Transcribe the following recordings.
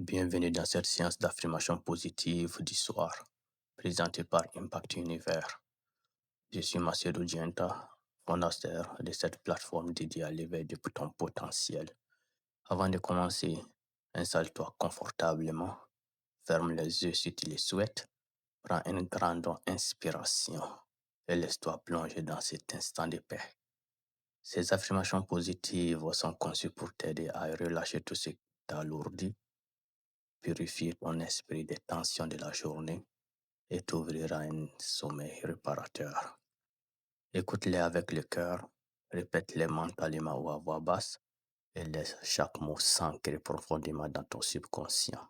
Bienvenue dans cette séance d'affirmation positive du soir, présentée par Impact Univers. Je suis Macedo Dienta, fondateur de cette plateforme dédiée à l'éveil de ton potentiel. Avant de commencer, installe-toi confortablement, ferme les yeux si tu le souhaites, prends une grande inspiration et laisse-toi plonger dans cet instant de paix. Ces affirmations positives sont conçues pour t'aider à relâcher tout ce qui t'alourdit, purifier ton esprit des tensions de la journée et t'ouvrir à un sommeil réparateur. Écoute-les avec le cœur, répète-les mentalement ou à voix basse et laisse chaque mot s'ancrer profondément dans ton subconscient.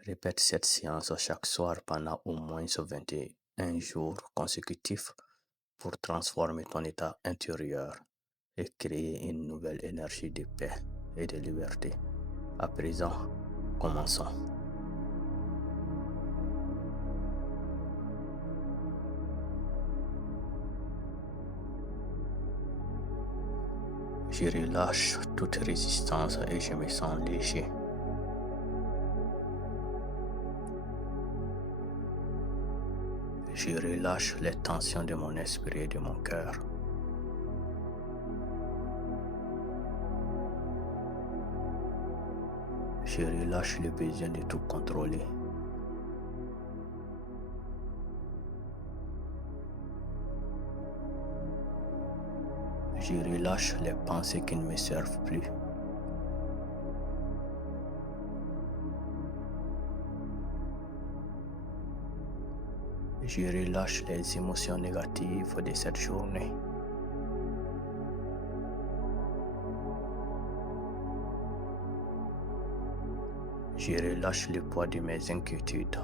Répète cette séance chaque soir pendant au moins 21 jours consécutifs pour transformer ton état intérieur et créer une nouvelle énergie de paix et de liberté. À présent, commençons. Je relâche toute résistance et je me sens léger. Je relâche les tensions de mon esprit et de mon cœur. Je relâche le besoin de tout contrôler. Je relâche les pensées qui ne me servent plus. Je relâche les émotions négatives de cette journée. Je relâche le poids de mes inquiétudes.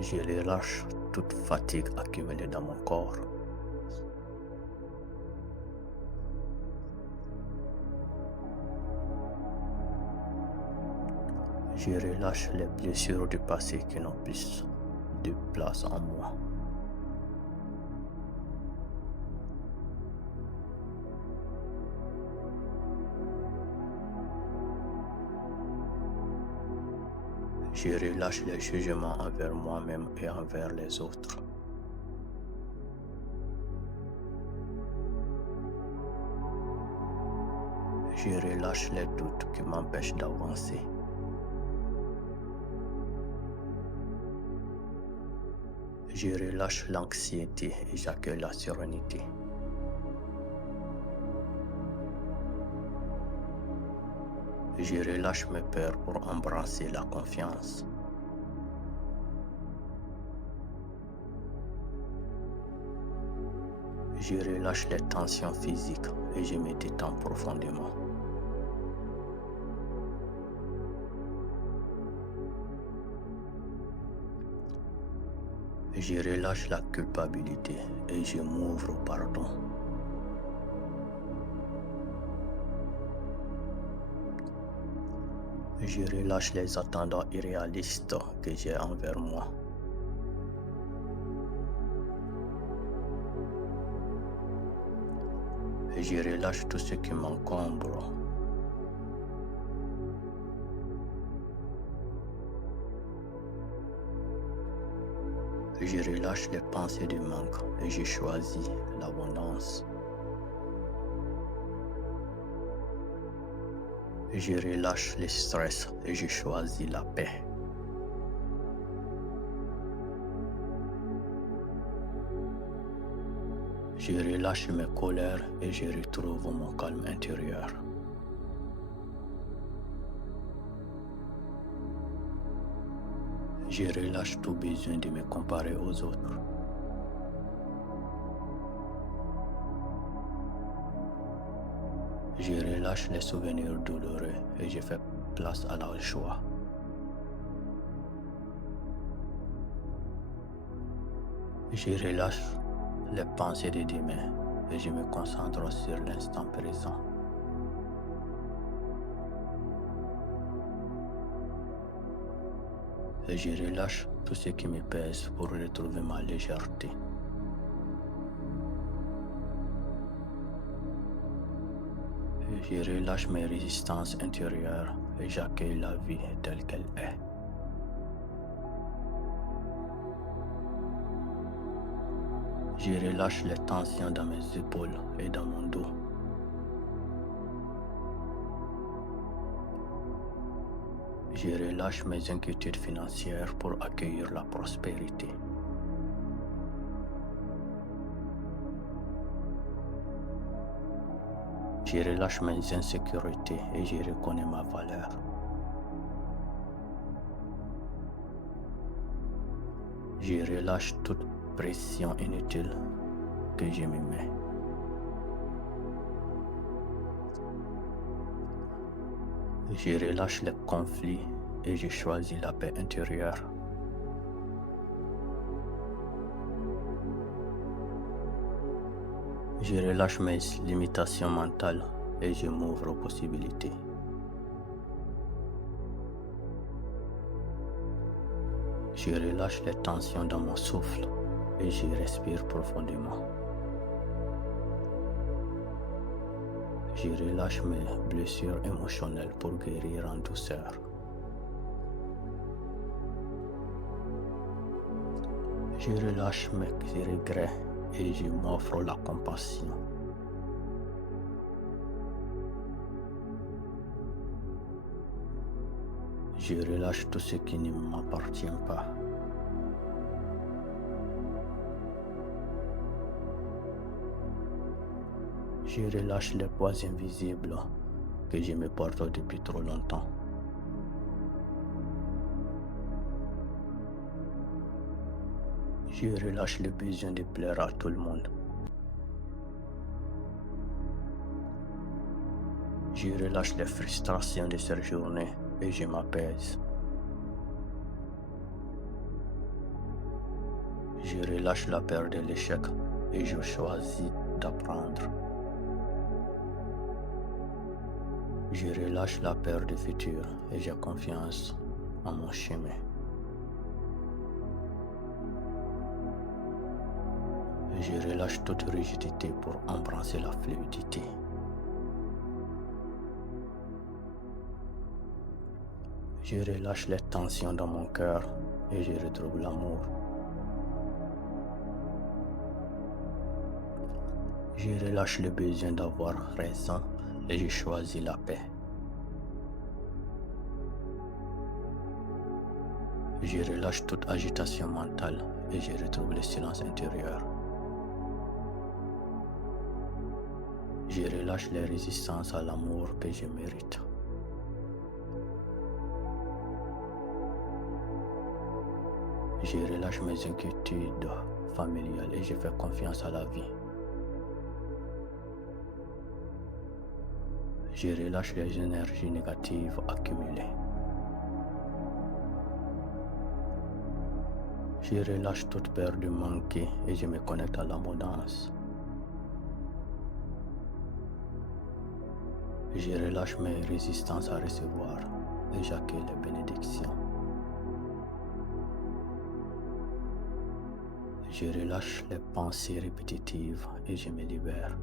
Je relâche toute fatigue accumulée dans mon corps. Je relâche les blessures du passé qui n'ont plus de place en moi. Je relâche les jugements envers moi-même et envers les autres. Je relâche les doutes qui m'empêchent d'avancer. Je relâche l'anxiété et j'accueille la sérénité. Je relâche mes peurs pour embrasser la confiance. Je relâche les tensions physiques et je me détends profondément. Je relâche la culpabilité et je m'ouvre au pardon. Je relâche les attendants irréalistes que j'ai envers moi. Je relâche tout ce qui m'encombre. Je relâche les pensées de manque et je choisis l'abondance. Je relâche le stress et je choisis la paix. Je relâche mes colères et je retrouve mon calme intérieur. Je relâche tout besoin de me comparer aux autres. Je relâche les souvenirs douloureux et je fais place à la joie. Je relâche les pensées de demain et je me concentre sur l'instant présent. Et je relâche tout ce qui me pèse pour retrouver ma légèreté. Je relâche mes résistances intérieures et j'accueille la vie telle qu'elle est. Je relâche les tensions dans mes épaules et dans mon dos. Je relâche mes inquiétudes financières pour accueillir la prospérité. Je relâche mes insécurités et je reconnais ma valeur. Je relâche toute pression inutile que je me mets. Je relâche les conflits et je choisis la paix intérieure. Je relâche mes limitations mentales et je m'ouvre aux possibilités. Je relâche les tensions dans mon souffle et je respire profondément. Je relâche mes blessures émotionnelles pour guérir en douceur. Je relâche mes regrets et je m'offre la compassion. Je relâche tout ce qui ne m'appartient pas. Je relâche les poids invisibles que je me porte depuis trop longtemps. Je relâche le besoin de plaire à tout le monde. Je relâche les frustrations de cette journée et je m'apaise. Je relâche la peur de l'échec et je choisis d'apprendre. Je relâche la peur du futur et j'ai confiance en mon chemin. Je relâche toute rigidité pour embrasser la fluidité. Je relâche les tensions dans mon cœur et je retrouve l'amour. Je relâche le besoin d'avoir raison et je choisis la paix. Je relâche toute agitation mentale et je retrouve le silence intérieur. Je relâche les résistances à l'amour que je mérite. Je relâche mes inquiétudes familiales et je fais confiance à la vie. Je relâche les énergies négatives accumulées. Je relâche toute peur de manquer et je me connecte à l'abondance. Je relâche mes résistances à recevoir et j'accueille les bénédictions. Je relâche les pensées répétitives et je me libère.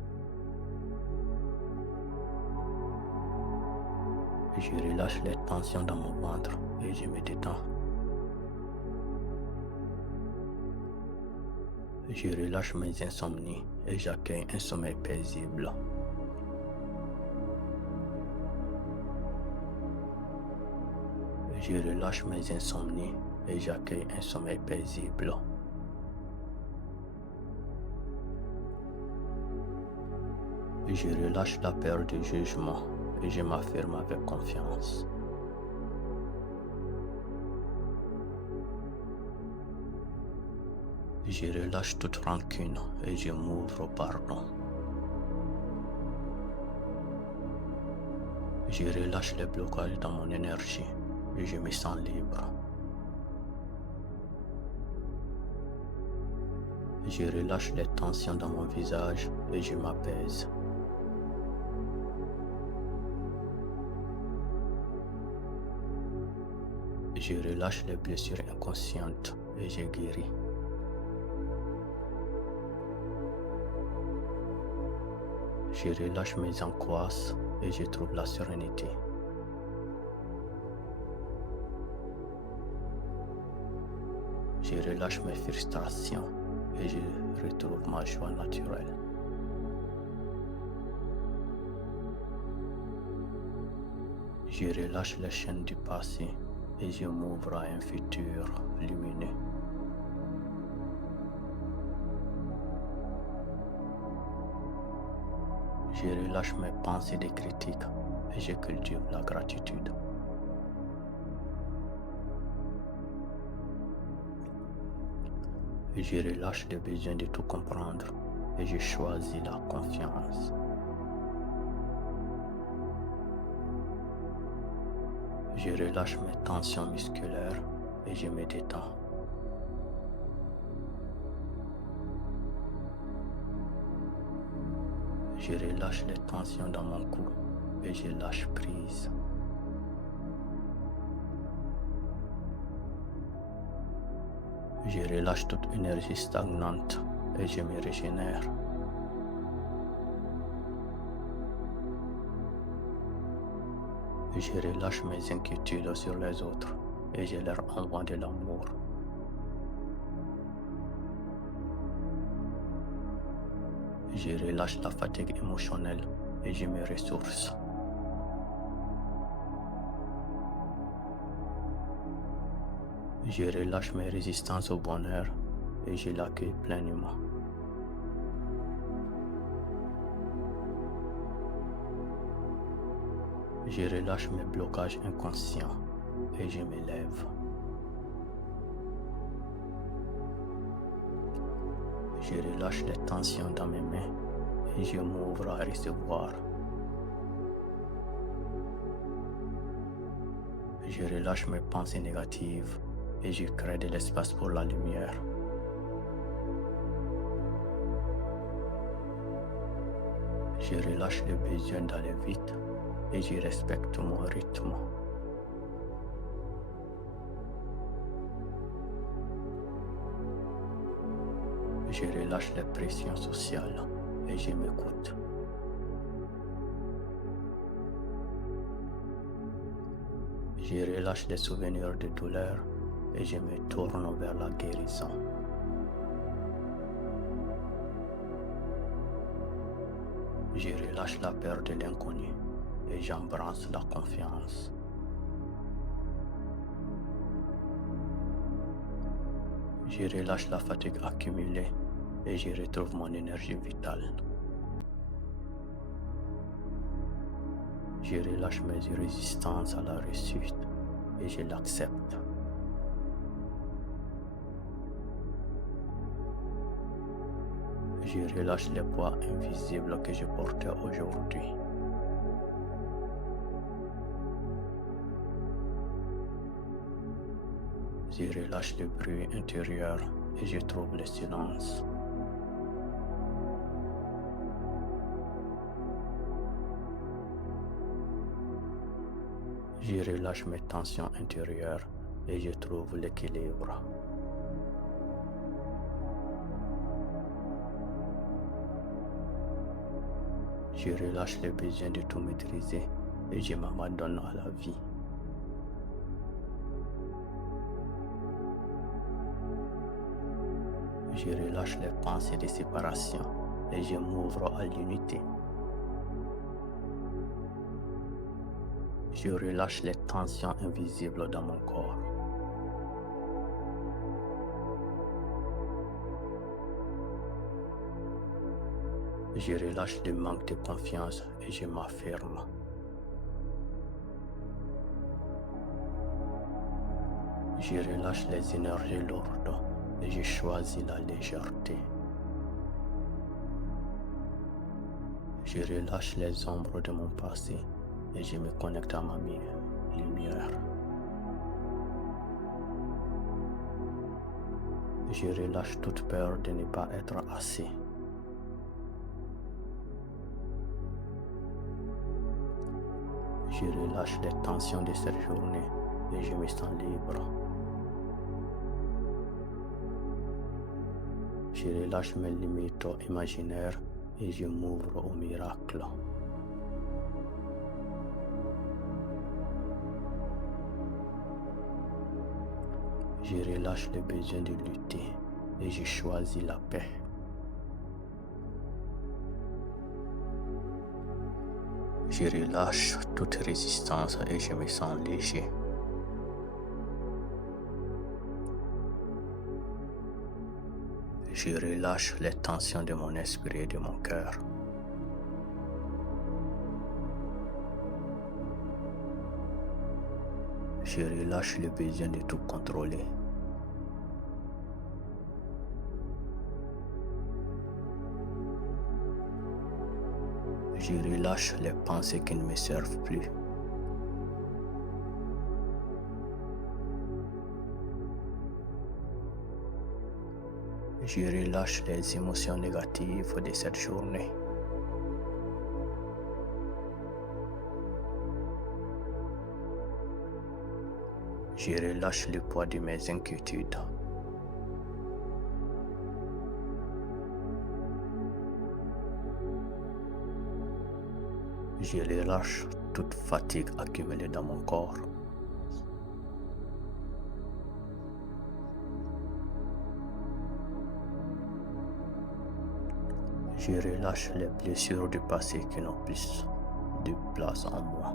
Je relâche les tensions dans mon ventre et je me détends. Je relâche mes insomnies et j'accueille un sommeil paisible. Je relâche mes insomnies et j'accueille un sommeil paisible. Je relâche la peur du jugement et je m'affirme avec confiance. Je relâche toute rancune et je m'ouvre au pardon. Je relâche les blocages dans mon énergie et je me sens libre. Je relâche les tensions dans mon visage et je m'apaise. Je relâche les blessures inconscientes et je guéris. Je relâche mes angoisses et je trouve la sérénité. Je relâche mes frustrations et je retrouve ma joie naturelle. Je relâche les chaînes du passé et je m'ouvre à un futur lumineux. Je relâche mes pensées de critique et je cultive la gratitude. Je relâche le besoin de tout comprendre et je choisis la confiance. Je relâche mes tensions musculaires et je me détends. Je relâche les tensions dans mon cou et je lâche prise. Je relâche toute énergie stagnante et je me régénère. Je relâche mes inquiétudes sur les autres et je leur envoie de l'amour. Je relâche la fatigue émotionnelle et je me ressource. Je relâche mes résistances au bonheur et je l'accueille pleinement. Je relâche mes blocages inconscients et je m'élève. Je relâche les tensions dans mes mains et je m'ouvre à recevoir. Je relâche mes pensées négatives et je crée de l'espace pour la lumière. Je relâche le besoin d'aller vite et je respecte mon rythme. Je relâche les pressions sociales et je m'écoute. Je relâche les souvenirs de douleur et je me tourne vers la guérison. Je relâche la peur de l'inconnu et j'embrasse la confiance. Je relâche la fatigue accumulée et je retrouve mon énergie vitale. Je relâche mes résistances à la réussite et je l'accepte. Je relâche les poids invisibles que je portais aujourd'hui. Je relâche le bruit intérieur et je trouve le silence. Je relâche mes tensions intérieures et je trouve l'équilibre. Je relâche le besoin de tout maîtriser et je m'abandonne à la vie. Je relâche les pensées de séparation et je m'ouvre à l'unité. Je relâche les tensions invisibles dans mon corps. Je relâche le manque de confiance et je m'affirme. Je relâche les énergies lourdes et je choisis la légèreté. Je relâche les ombres de mon passé et je me connecte à ma lumière. Je relâche toute peur de ne pas être assez. Je relâche les tensions de cette journée et je me sens libre. Je relâche mes limites imaginaires et je m'ouvre au miracle. Je relâche le besoin de lutter et je choisis la paix. Je relâche toute résistance et je me sens léger. Je relâche les tensions de mon esprit et de mon cœur. Je relâche le besoin de tout contrôler. Je relâche les pensées qui ne me servent plus. Je relâche les émotions négatives de cette journée. Je relâche le poids de mes inquiétudes. Je relâche toute fatigue accumulée dans mon corps. Je relâche les blessures du passé qui n'ont plus de place en moi.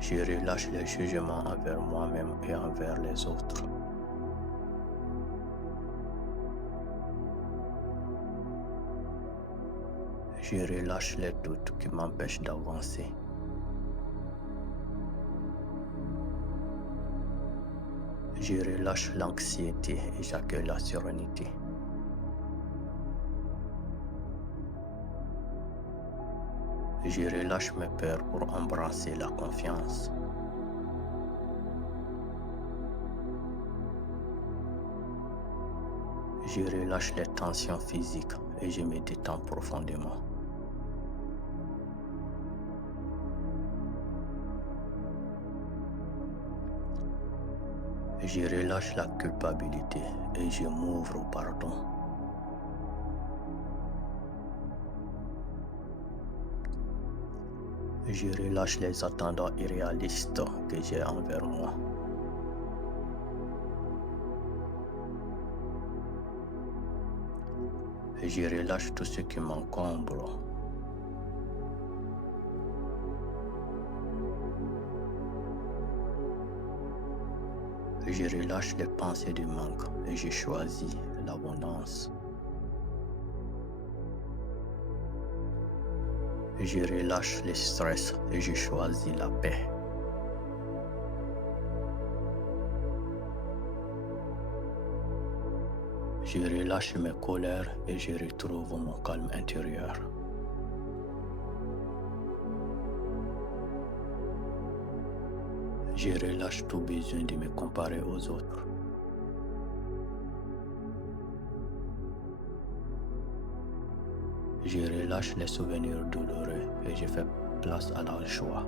Je relâche les jugements envers moi-même et envers les autres. Je relâche les doutes qui m'empêchent d'avancer. Je relâche l'anxiété et j'accueille la sérénité. Je relâche mes peurs pour embrasser la confiance. Je relâche les tensions physiques et je me détends profondément. Je relâche la culpabilité et je m'ouvre au pardon. Je relâche les attentes irréalistes que j'ai envers moi. Je relâche tout ce qui m'encombre. Je relâche les pensées de manque et je choisis l'abondance. Je relâche le stress et je choisis la paix. Je relâche mes colères et je retrouve mon calme intérieur. Je relâche tout besoin de me comparer aux autres. Je relâche les souvenirs douloureux et je fais place à la joie.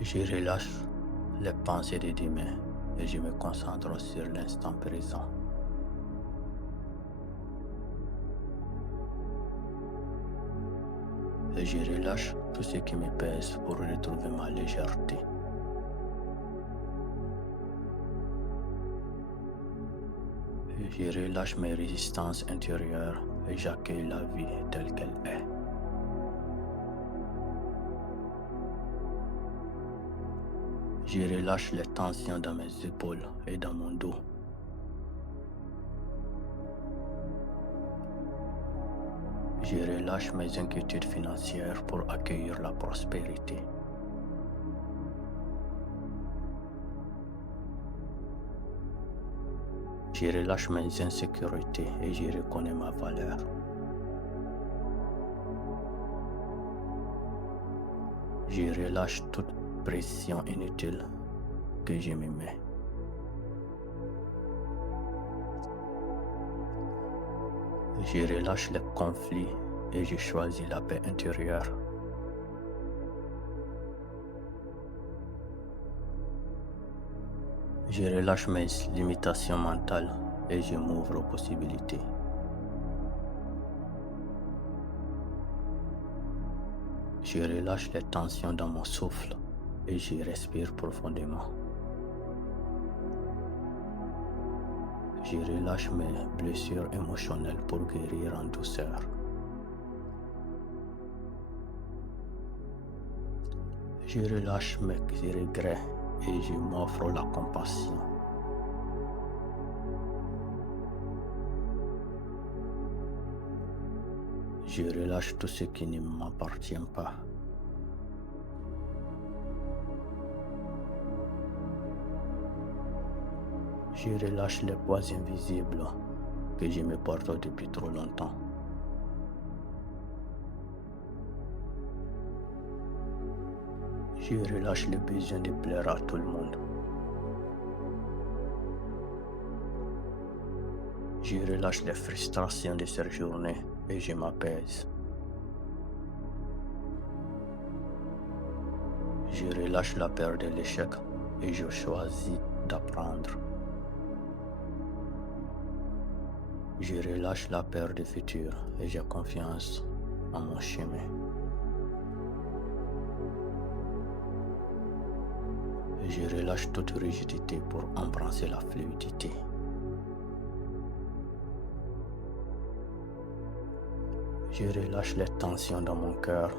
Je relâche les pensées de demain et je me concentre sur l'instant présent. Et je relâche tout ce qui me pèse pour retrouver ma légèreté. Je relâche mes résistances intérieures et j'accueille la vie telle qu'elle est. Je relâche les tensions dans mes épaules et dans mon dos. Je relâche mes inquiétudes financières pour accueillir la prospérité. Je relâche mes insécurités et je reconnais ma valeur. Je relâche toute pression inutile que je me mets. Je relâche les conflits et je choisis la paix intérieure. Je relâche mes limitations mentales et je m'ouvre aux possibilités. Je relâche les tensions dans mon souffle et je respire profondément. Je relâche mes blessures émotionnelles pour guérir en douceur. Je relâche mes regrets et je m'offre la compassion. Je relâche tout ce qui ne m'appartient pas. Je relâche les poids invisibles que je me porte depuis trop longtemps. Je relâche le besoin de plaire à tout le monde. Je relâche les frustrations de cette journée et je m'apaise. Je relâche la peur de l'échec et je choisis d'apprendre. Je relâche la peur du futur et j'ai confiance en mon chemin. Je relâche toute rigidité pour embrasser la fluidité. Je relâche les tensions dans mon cœur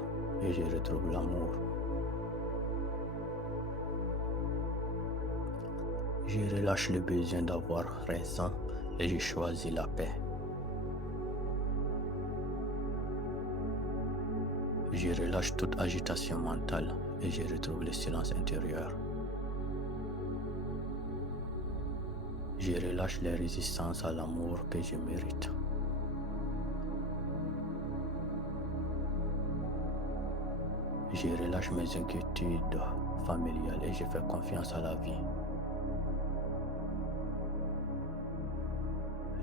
et je retrouve l'amour. Je relâche le besoin d'avoir raison et je choisis la paix. Je relâche toute agitation mentale et je retrouve le silence intérieur. Je relâche les résistances à l'amour que je mérite. Je relâche mes inquiétudes familiales et je fais confiance à la vie.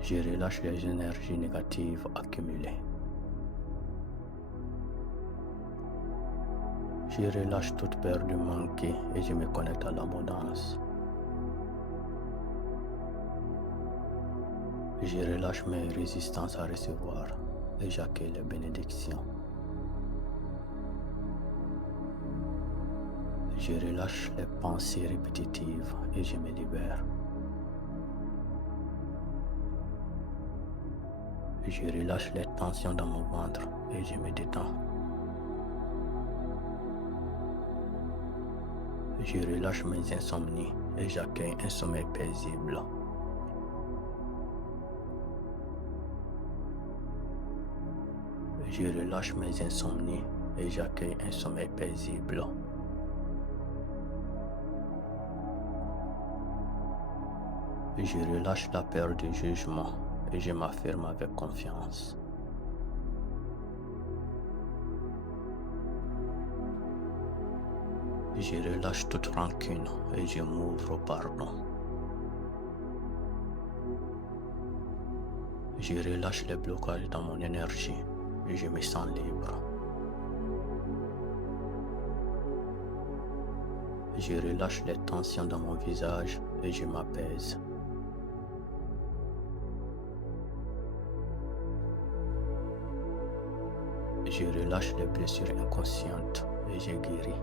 Je relâche les énergies négatives accumulées. Je relâche toute peur de manquer et je me connecte à l'abondance. Je relâche mes résistances à recevoir et j'accueille les bénédictions. Je relâche les pensées répétitives et je me libère. Je relâche les tensions dans mon ventre et je me détends. Je relâche mes insomnies et j'accueille un sommeil paisible. Je relâche mes insomnies et j'accueille un sommeil paisible. Je relâche la peur du jugement et je m'affirme avec confiance. Je relâche toute rancune et je m'ouvre au pardon. Je relâche les blocages dans mon énergie et je me sens libre. Je relâche les tensions dans mon visage et je m'apaise. Je relâche les blessures inconscientes et je guéris.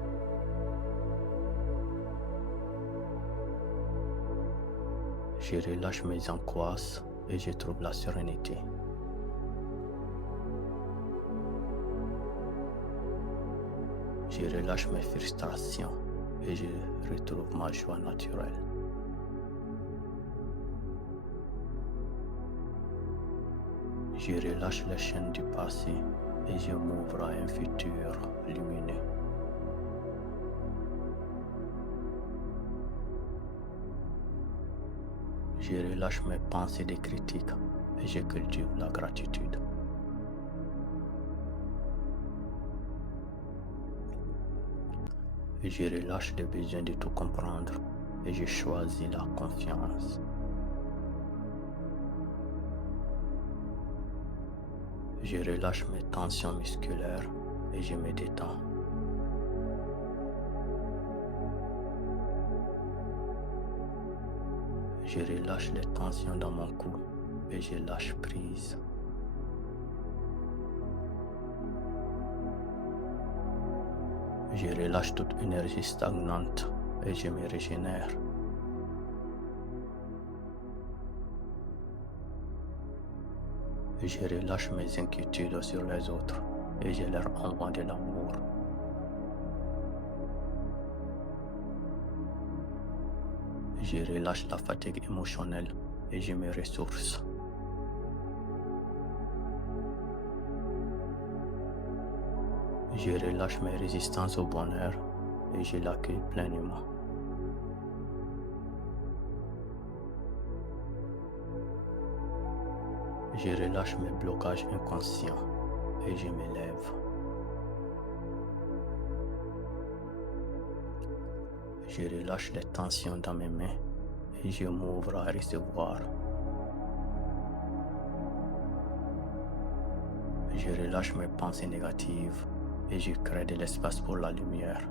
Je relâche mes angoisses et je trouve la sérénité. Je relâche mes frustrations et je retrouve ma joie naturelle. Je relâche les chaînes du passé et je m'ouvre à un futur lumineux. Je relâche mes pensées de critique et je cultive la gratitude. Je relâche le besoin de tout comprendre et je choisis la confiance. Je relâche mes tensions musculaires et je me détends. Je relâche les tensions dans mon cou et je lâche prise. Je relâche toute énergie stagnante et je me régénère. Je relâche mes inquiétudes sur les autres et je leur envoie de l'amour. Je relâche la fatigue émotionnelle et je me ressource. Je relâche mes résistances au bonheur et je l'accueille pleinement. Je relâche mes blocages inconscients et je m'élève. Je relâche les tensions dans mes mains et je m'ouvre à recevoir. Je relâche mes pensées négatives et je crée de l'espace pour la lumière.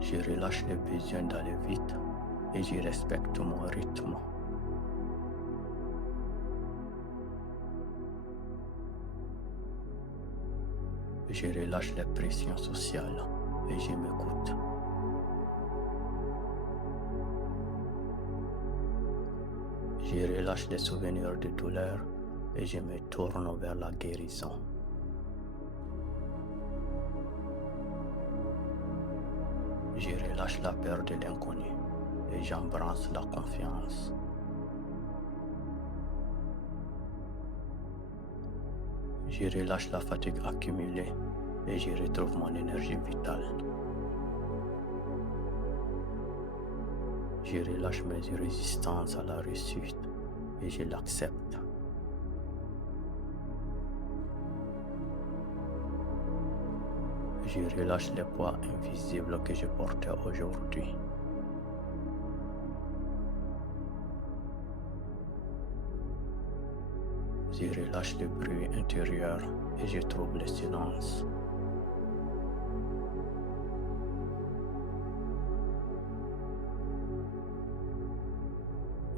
Je relâche le besoin d'aller vite et je respecte mon rythme. Je relâche les pressions sociales et je m'écoute. Je relâche les souvenirs de douleur et je me tourne vers la guérison. Je relâche la peur de l'inconnu et j'embrasse la confiance. Je relâche la fatigue accumulée et je retrouve mon énergie vitale. Je relâche mes résistances à la réussite et je l'accepte. Je relâche les poids invisibles que je portais aujourd'hui. Je relâche le bruit intérieur et je trouve le silence.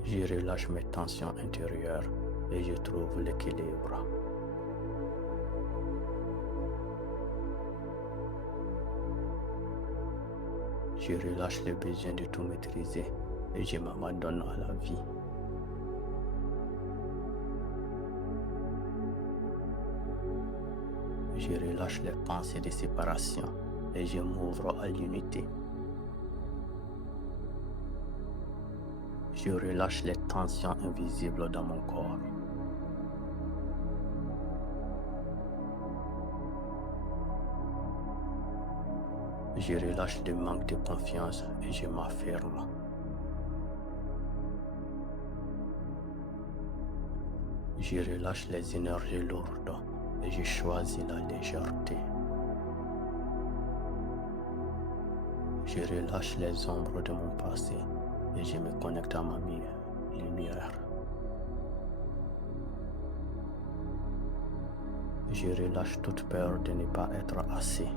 Je relâche mes tensions intérieures et je trouve l'équilibre. Je relâche le besoin de tout maîtriser et je m'abandonne à la vie. Je relâche les pensées de séparation et je m'ouvre à l'unité. Je relâche les tensions invisibles dans mon corps. Je relâche le manque de confiance et je m'affirme. Je relâche les énergies lourdes et je choisis la légèreté. Je relâche les ombres de mon passé et je me connecte à ma lumière. Je relâche toute peur de ne pas être assez.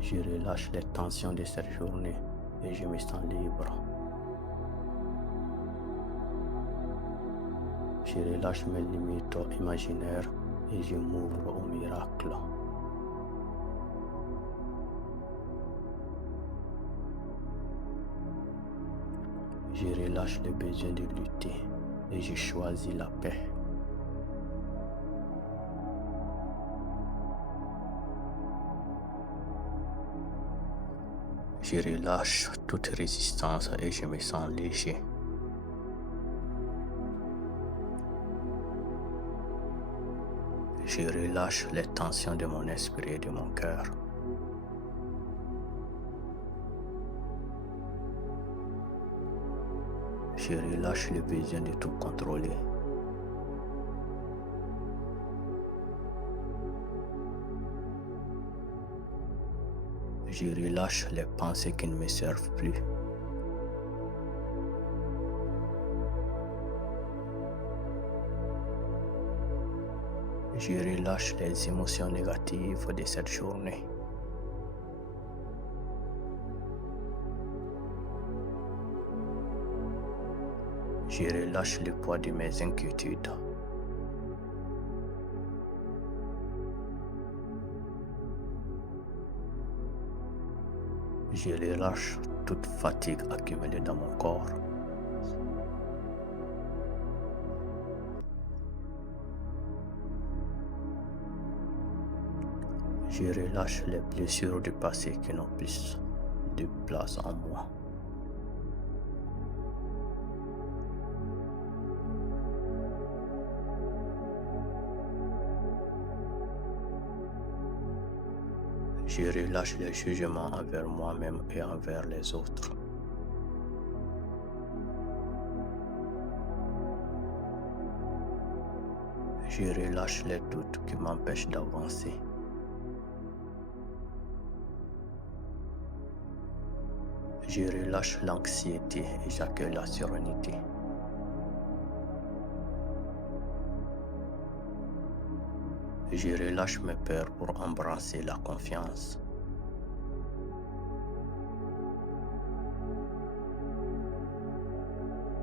Je relâche les tensions de cette journée et je me sens libre. Je relâche mes limites imaginaires et je m'ouvre au miracle. Je relâche le besoin de lutter et je choisis la paix. Je relâche toute résistance et je me sens léger. Je relâche les tensions de mon esprit et de mon cœur. Je relâche le besoin de tout contrôler. Je relâche les pensées qui ne me servent plus. Je relâche les émotions négatives de cette journée. Je relâche le poids de mes inquiétudes. Je relâche toute fatigue accumulée dans mon corps. Je relâche les blessures du passé qui n'ont plus de place en moi. Je relâche les jugements envers moi-même et envers les autres. Je relâche les doutes qui m'empêchent d'avancer. Je relâche l'anxiété et j'accueille la sérénité. Je relâche mes peurs pour embrasser la confiance.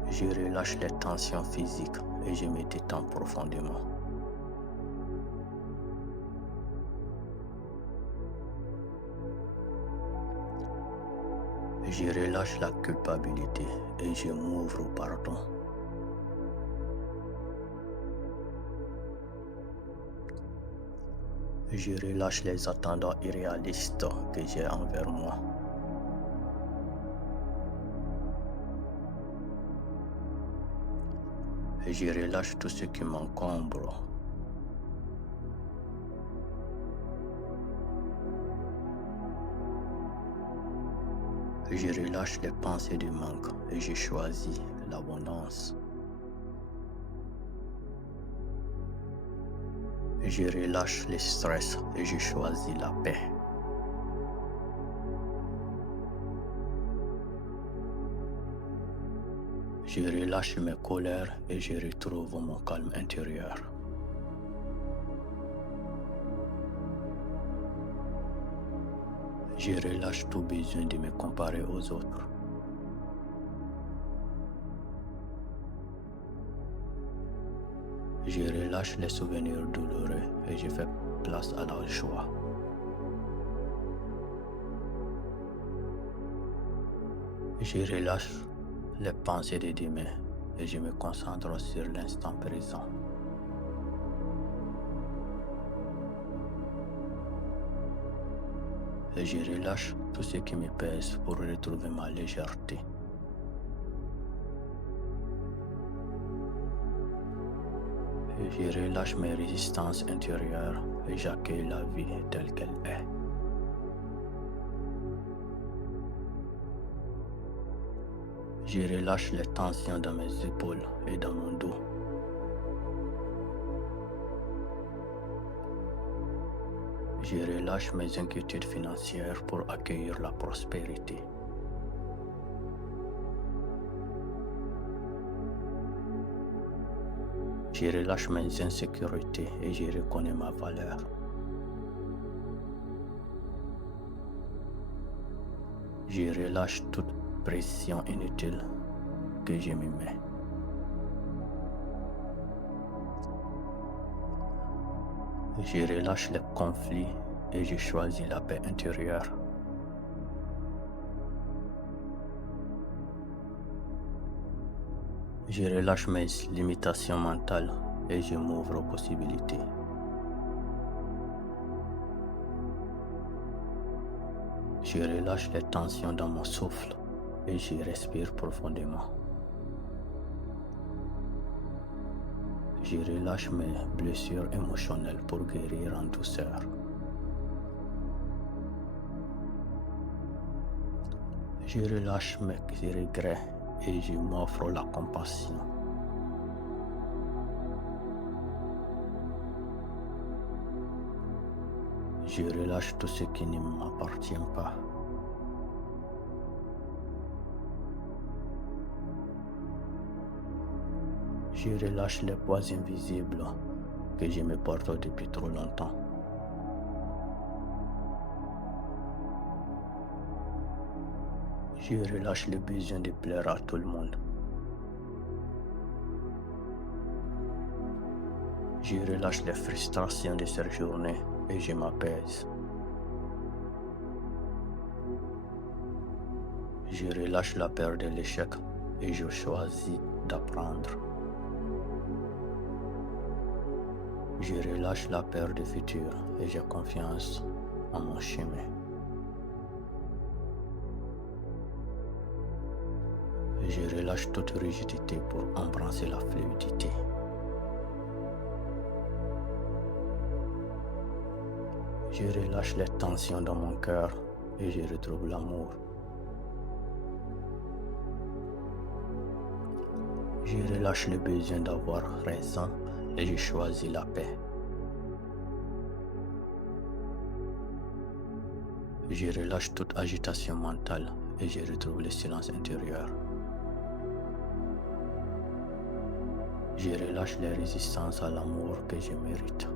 Je relâche les tensions physiques et je me détends profondément. Je relâche la culpabilité et je m'ouvre au pardon. Je relâche les attentes irréalistes que j'ai envers moi. Je relâche tout ce qui m'encombre. Je relâche les pensées du manque et je choisis l'abondance. Je relâche le stress et je choisis la paix. Je relâche mes colères et je retrouve mon calme intérieur. Je relâche tout besoin de me comparer aux autres. Je relâche les souvenirs douloureux et je fais place à la joie. Je relâche les pensées de demain et je me concentre sur l'instant présent. Et je relâche tout ce qui me pèse pour retrouver ma légèreté. Et je relâche mes résistances intérieures et j'accueille la vie telle qu'elle est. Je relâche les tensions dans mes épaules et dans mon dos. Je relâche mes inquiétudes financières pour accueillir la prospérité. Je relâche mes insécurités et je reconnais ma valeur. Je relâche toute pression inutile que je me mets. Je relâche les conflits et je choisis la paix intérieure. Je relâche mes limitations mentales et je m'ouvre aux possibilités. Je relâche les tensions dans mon souffle et je respire profondément. Je relâche mes blessures émotionnelles pour guérir en douceur. Je relâche mes regrets et je m'offre la compassion. Je relâche tout ce qui ne m'appartient pas. Je relâche les poids invisibles que je me porte depuis trop longtemps. Je relâche le besoin de plaire à tout le monde. Je relâche les frustrations de cette journée et je m'apaise. Je relâche la peur de l'échec et je choisis d'apprendre. Je relâche la peur du futur et j'ai confiance en mon chemin. Je relâche toute rigidité pour embrasser la fluidité. Je relâche les tensions dans mon cœur et je retrouve l'amour. Je relâche le besoin d'avoir raison et je choisis la paix. Je relâche toute agitation mentale et je retrouve le silence intérieur. Je relâche les résistances à l'amour que je mérite.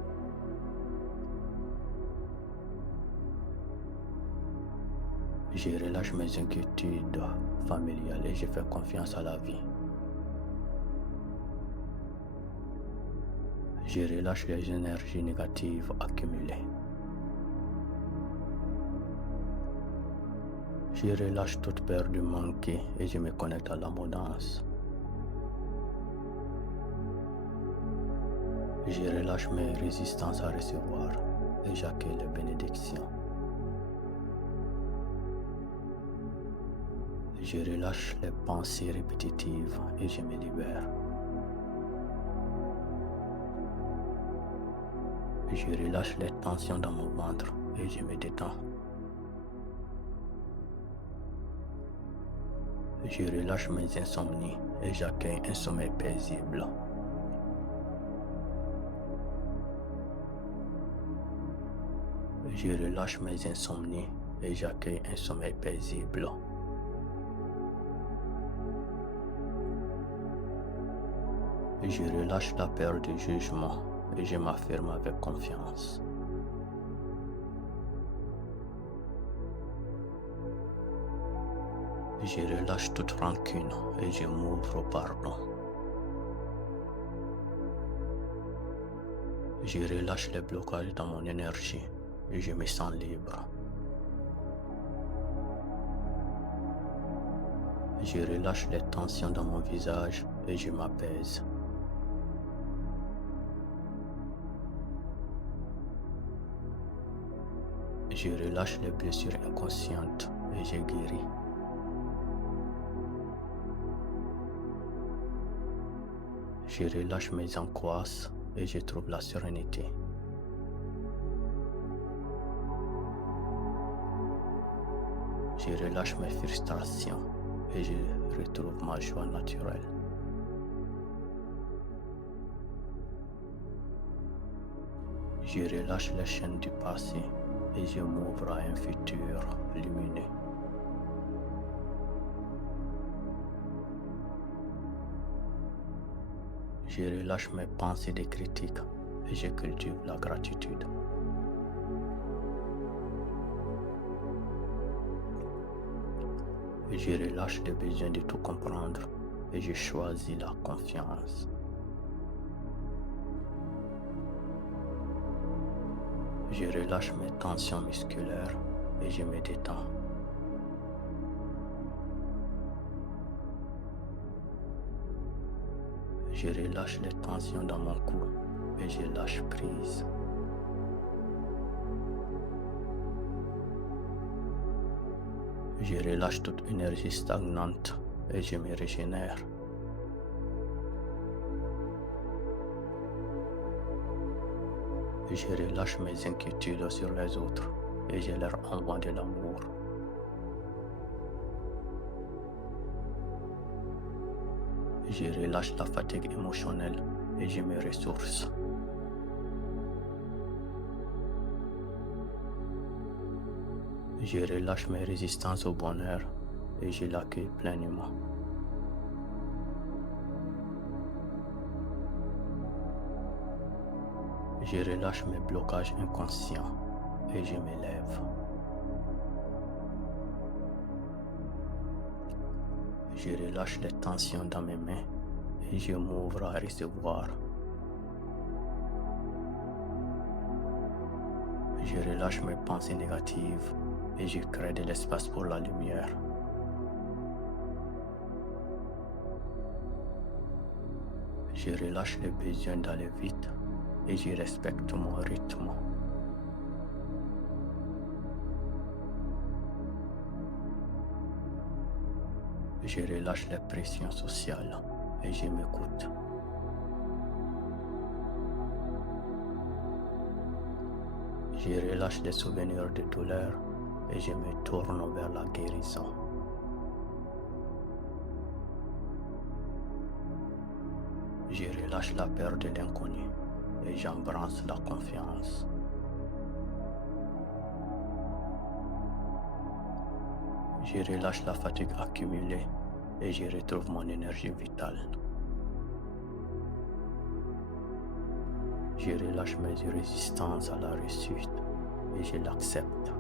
Je relâche mes inquiétudes familiales et je fais confiance à la vie. Je relâche les énergies négatives accumulées. Je relâche toute peur de manquer et je me connecte à l'abondance. Je relâche mes résistances à recevoir et j'accueille les bénédictions. Je relâche les pensées répétitives et je me libère. Je relâche les tensions dans mon ventre et je me détends. Je relâche mes insomnies et j'accueille un sommeil paisible. Je relâche mes insomnies et j'accueille un sommeil paisible. Je relâche la peur du jugement et je m'affirme avec confiance. Je relâche toute rancune et je m'ouvre au pardon. Je relâche les blocages dans mon énergie et je me sens libre. Je relâche les tensions dans mon visage et je m'apaise. Je relâche les blessures inconscientes et je guéris. Je relâche mes angoisses et je trouve la sérénité. Je relâche mes frustrations et je retrouve ma joie naturelle. Je relâche les chaînes du passé et je m'ouvre à un futur lumineux. Je relâche mes pensées de critique et je cultive la gratitude. Je relâche le besoin de tout comprendre et je choisis la confiance. Je relâche mes tensions musculaires et je me détends. Je relâche les tensions dans mon cou et je lâche prise. Je relâche toute énergie stagnante et je me régénère. Je relâche mes inquiétudes sur les autres et je leur envoie de l'amour. Je relâche la fatigue émotionnelle et je me ressource. Je relâche mes résistances au bonheur et je l'accueille pleinement. Je relâche mes blocages inconscients et je m'élève. Je relâche les tensions dans mes mains et je m'ouvre à recevoir. Je relâche mes pensées négatives et je crée de l'espace pour la lumière. Je relâche le besoin d'aller vite et je respecte mon rythme. Je relâche les pressions sociales et je m'écoute. Je relâche les souvenirs de douleur et je me tourne vers la guérison. Je relâche la peur de l'inconnu et j'embrasse la confiance. Je relâche la fatigue accumulée et je retrouve mon énergie vitale. Je relâche mes résistances à la réussite et je l'accepte.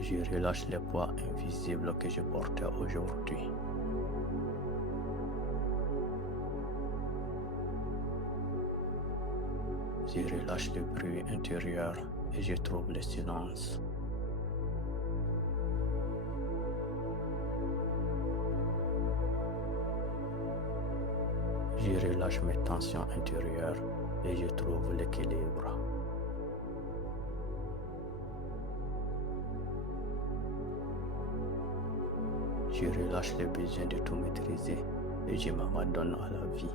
Je relâche les poids invisibles que je portais aujourd'hui. Je relâche le bruit intérieur et je trouve le silence. Je relâche mes tensions intérieures et je trouve l'équilibre. Je relâche le besoin de tout maîtriser et je m'abandonne à la vie.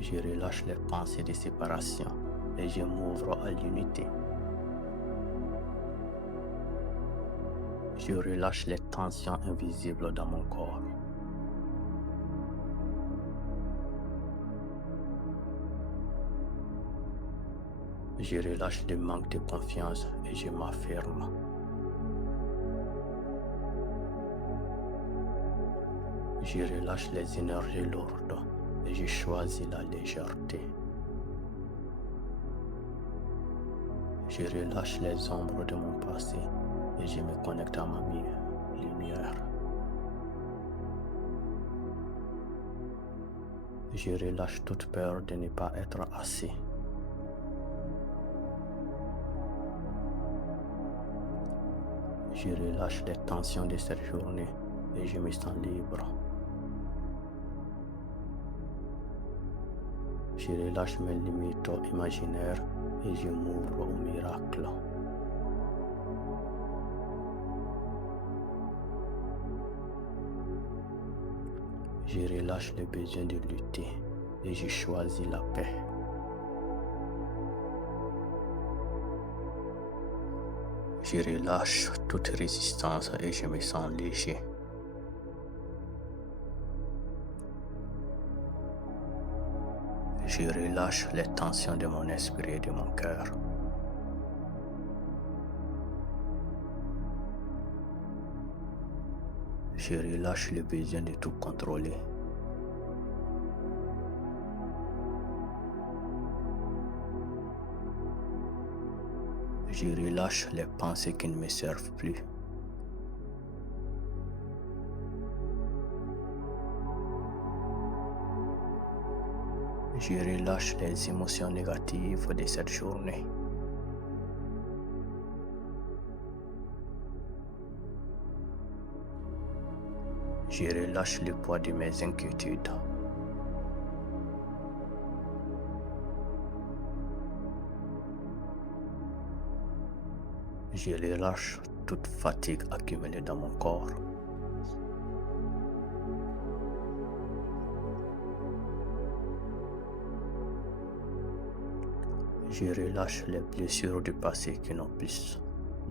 Je relâche les pensées de séparation et je m'ouvre à l'unité. Je relâche les tensions invisibles dans mon corps. Je relâche le manque de confiance et je m'affirme. Je relâche les énergies lourdes et je choisis la légèreté. Je relâche les ombres de mon passé et je me connecte à ma lumière. Je relâche toute peur de ne pas être assez. Je relâche les tensions de cette journée et je me sens libre. Je relâche mes limites imaginaires et je m'ouvre au miracle. Je relâche le besoin de lutter et je choisis la paix. Je relâche toute résistance et je me sens léger. Je relâche les tensions de mon esprit et de mon cœur. Je relâche le besoin de tout contrôler. Je relâche les pensées qui ne me servent plus. Je relâche les émotions négatives de cette journée. Je relâche le poids de mes inquiétudes. Je relâche toute fatigue accumulée dans mon corps. Je relâche les blessures du passé qui n'ont plus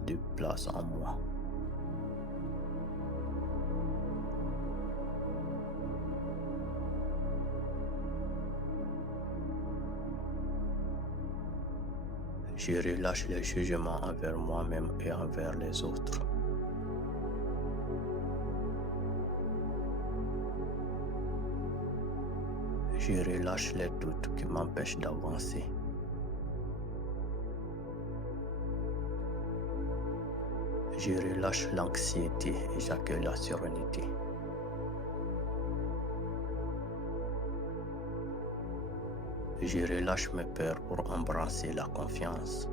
de place en moi. Je relâche les jugements envers moi-même et envers les autres. Je relâche les doutes qui m'empêchent d'avancer. Je relâche l'anxiété et j'accueille la sérénité. Je relâche mes peurs pour embrasser la confiance.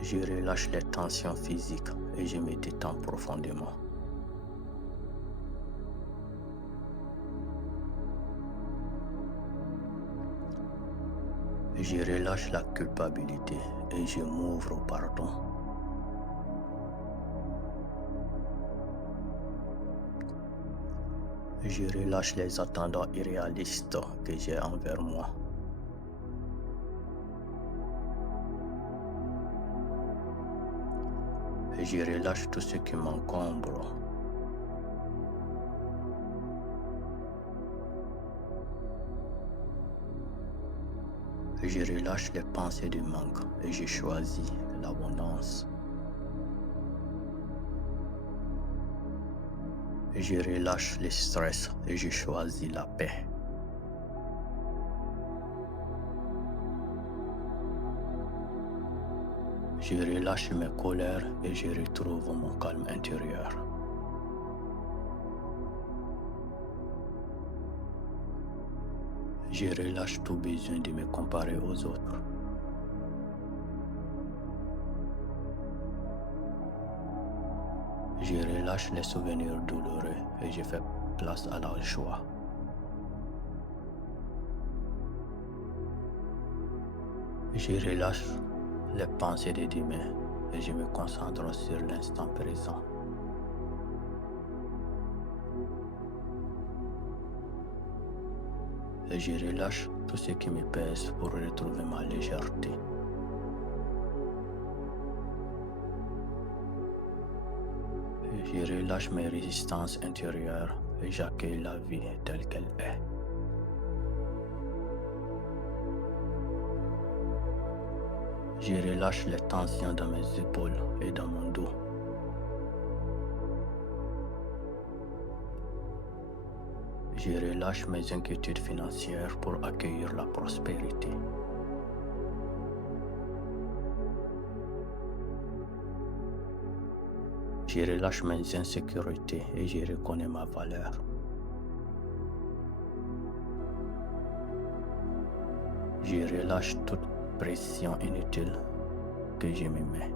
Je relâche les tensions physiques et je me détends profondément. Je relâche la culpabilité et je m'ouvre au pardon. Je relâche les attendants irréalistes que j'ai envers moi. Je relâche tout ce qui m'encombre. Je relâche les pensées du manque et je choisis l'abondance. Je relâche le stress et je choisis la paix. Je relâche mes colères et je retrouve mon calme intérieur. Je relâche tout besoin de me comparer aux autres. Je relâche les souvenirs douloureux et je fais place à la joie. Je relâche les pensées de demain et je me concentre sur l'instant présent. Et je relâche tout ce qui me pèse pour retrouver ma légèreté. Et je relâche mes résistances intérieures et j'accueille la vie telle qu'elle est. Je relâche les tensions dans mes épaules et dans mon dos. Je relâche mes inquiétudes financières pour accueillir la prospérité. Je relâche mes insécurités et je reconnais ma valeur. Je relâche toute pression inutile que je me mets.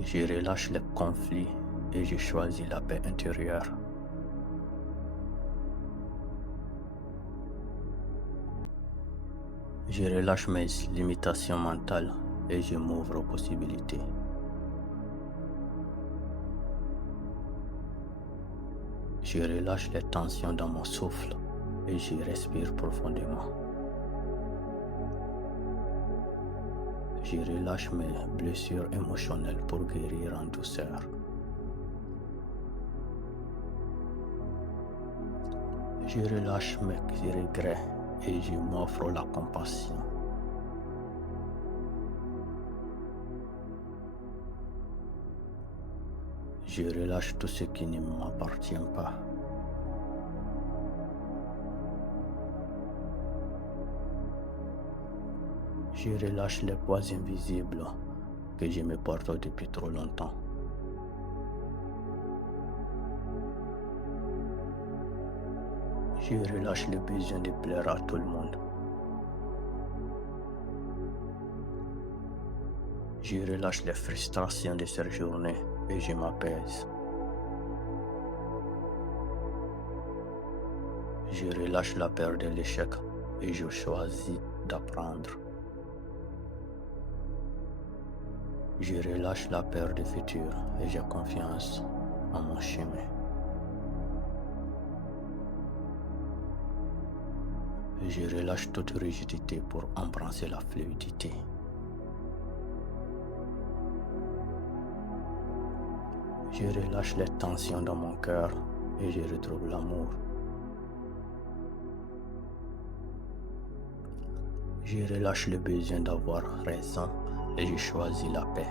Je relâche les conflits et je choisis la paix intérieure. Je relâche mes limitations mentales et je m'ouvre aux possibilités. Je relâche les tensions dans mon souffle et je respire profondément. Je relâche mes blessures émotionnelles pour guérir en douceur. Je relâche mes regrets et je m'offre la compassion. Je relâche tout ce qui ne m'appartient pas. Je relâche les poids invisibles que je me porte depuis trop longtemps. Je relâche le besoin de plaire à tout le monde. Je relâche les frustrations de cette journée et je m'apaise. Je relâche la peur de l'échec et je choisis d'apprendre. Je relâche la peur du futur et j'ai confiance en mon chemin. Je relâche toute rigidité pour embrasser la fluidité. Je relâche les tensions dans mon cœur et je retrouve l'amour. Je relâche le besoin d'avoir raison et je choisis la paix.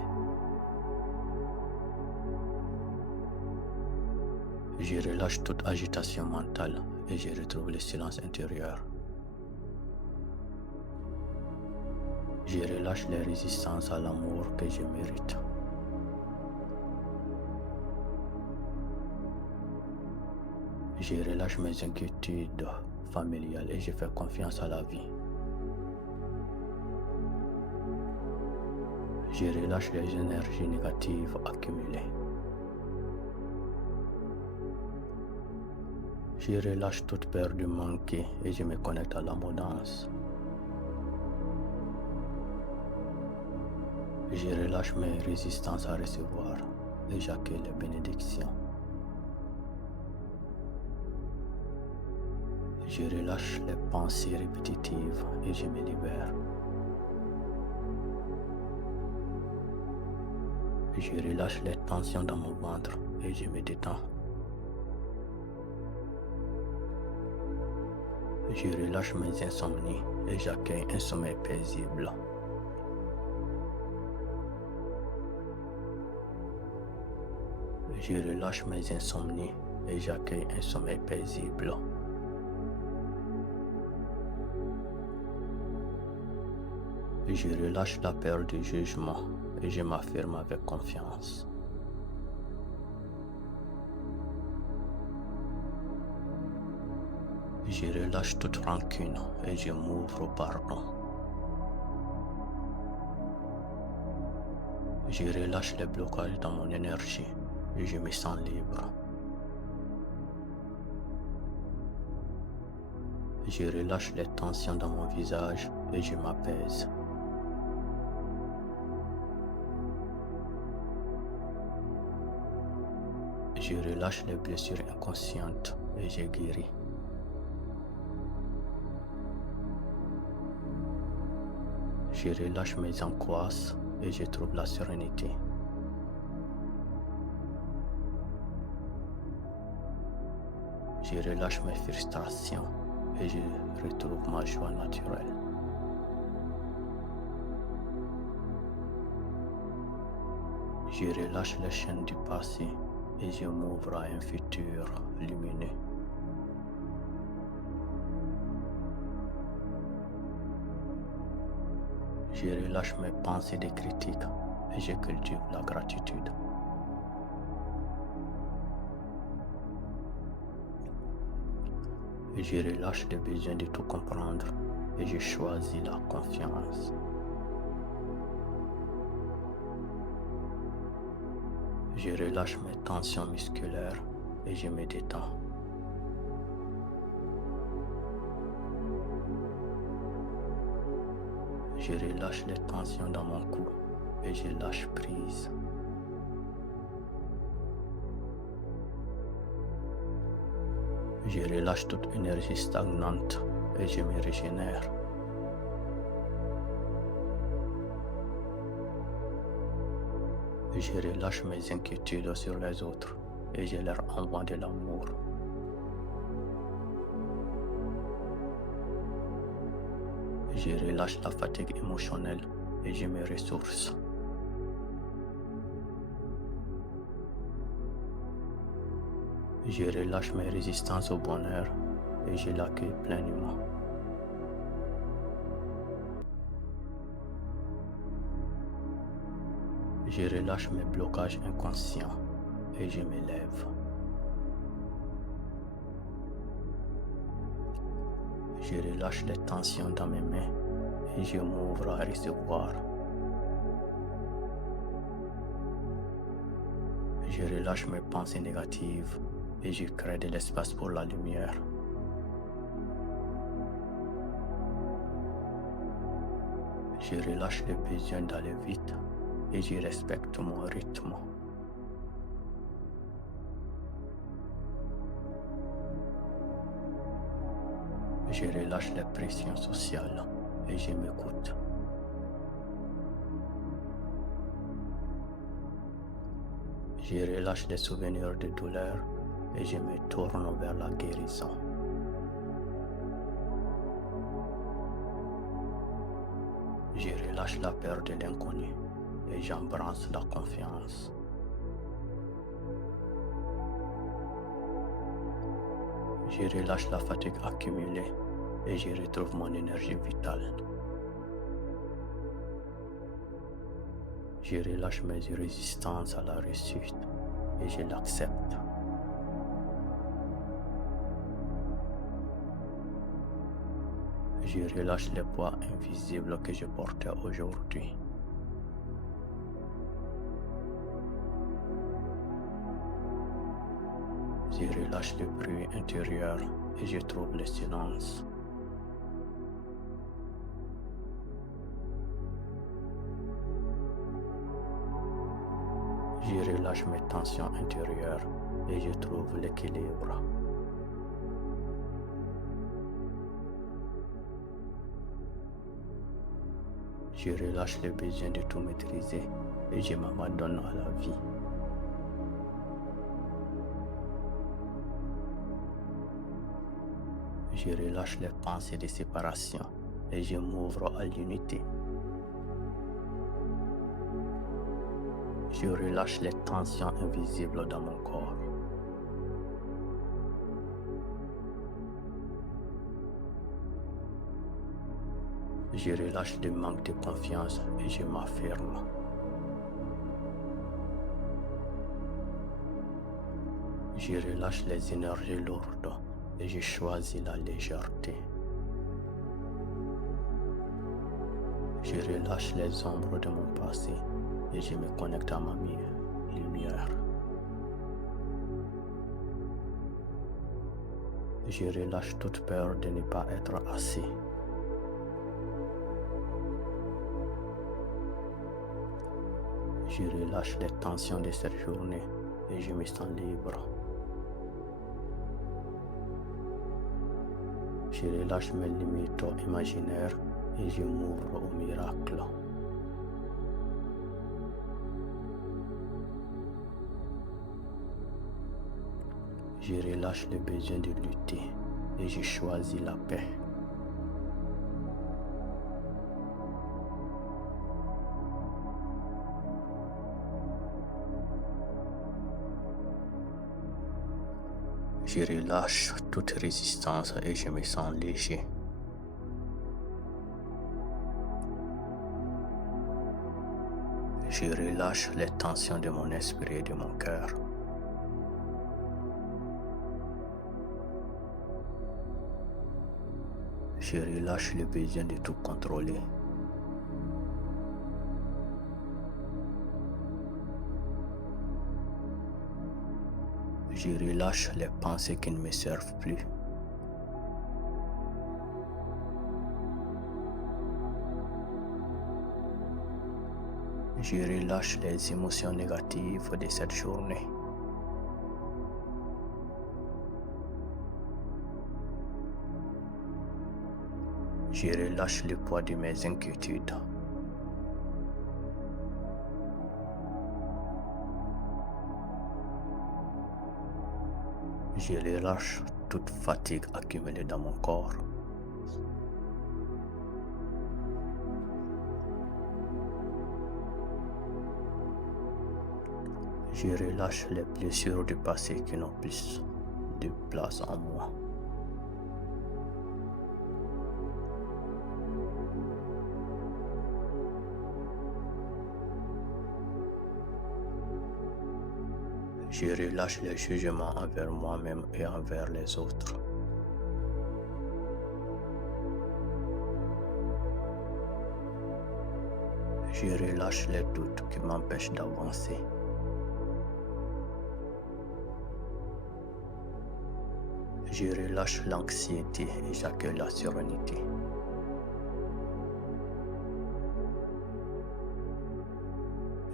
Je relâche toute agitation mentale et je retrouve le silence intérieur. Je relâche les résistances à l'amour que je mérite. Je relâche mes inquiétudes familiales et je fais confiance à la vie. Je relâche les énergies négatives accumulées. Je relâche toute peur de manquer et je me connecte à l'abondance. Je relâche mes résistances à recevoir et j'accueille les bénédictions. Je relâche les pensées répétitives et je me libère. Je relâche les tensions dans mon ventre et je me détends. Je relâche mes insomnies et j'accueille un sommeil paisible. Je relâche mes insomnies et j'accueille un sommeil paisible. Je relâche la peur du jugement et je m'affirme avec confiance. Je relâche toute rancune et je m'ouvre au pardon. Je relâche les blocages dans mon énergie et je me sens libre. Je relâche les tensions dans mon visage et je m'apaise. Je relâche les blessures inconscientes et je guéris. Je relâche mes angoisses et je trouve la sérénité. Je relâche mes frustrations et je retrouve ma joie naturelle. Je relâche les chaînes du passé et je m'ouvre à un futur lumineux. Je relâche mes pensées de critique et je cultive la gratitude. Je relâche le besoin de tout comprendre et je choisis la confiance. Je relâche mes tensions musculaires et je me détends. Je relâche les tensions dans mon cou et je lâche prise. Je relâche toute énergie stagnante et je me régénère. Je relâche mes inquiétudes sur les autres et je leur envoie de l'amour. Je relâche la fatigue émotionnelle et je me ressource. Je relâche mes résistances au bonheur et je l'accueille pleinement. Je relâche mes blocages inconscients et je m'élève. Je relâche les tensions dans mes mains et je m'ouvre à recevoir. Je relâche mes pensées négatives et je crée de l'espace pour la lumière. Je relâche le besoin d'aller vite et je respecte mon rythme. Je relâche les pressions sociales et je m'écoute. Je relâche les souvenirs de douleur et je me tourne vers la guérison. Je relâche relâche la peur de l'inconnu et j'embrasse la confiance. Je relâche la fatigue accumulée et je retrouve mon énergie vitale. Je relâche mes résistances à la réussite et je l'accepte. Je relâche les poids invisibles que je portais aujourd'hui. Je relâche le bruit intérieur et je trouve le silence. Je relâche mes tensions intérieures et je trouve l'équilibre. Je relâche le besoin de tout maîtriser et je m'abandonne à la vie. Je relâche les pensées de séparation et je m'ouvre à l'unité. Je relâche les tensions invisibles dans mon corps. Je relâche le manque de confiance et je m'affirme. Je relâche les énergies lourdes et je choisis la légèreté. Je relâche les ombres de mon passé et je me connecte à ma lumière. Je relâche toute peur de ne pas être assez. Je relâche les tensions de cette journée et je me sens libre. Je relâche mes limites imaginaires et je m'ouvre au miracle. Je relâche le besoin de lutter et je choisis la paix. Je relâche toute résistance et je me sens léger. Je relâche les tensions de mon esprit et de mon cœur. Je relâche le besoin de tout contrôler. Je relâche les pensées qui ne me servent plus. Je relâche les émotions négatives de cette journée. Je relâche le poids de mes inquiétudes. Je relâche toute fatigue accumulée dans mon corps. Je relâche les blessures du passé qui n'ont plus de place en moi. Je relâche les jugements envers moi-même et envers les autres. Je relâche les doutes qui m'empêchent d'avancer. Je relâche l'anxiété et j'accueille la sérénité.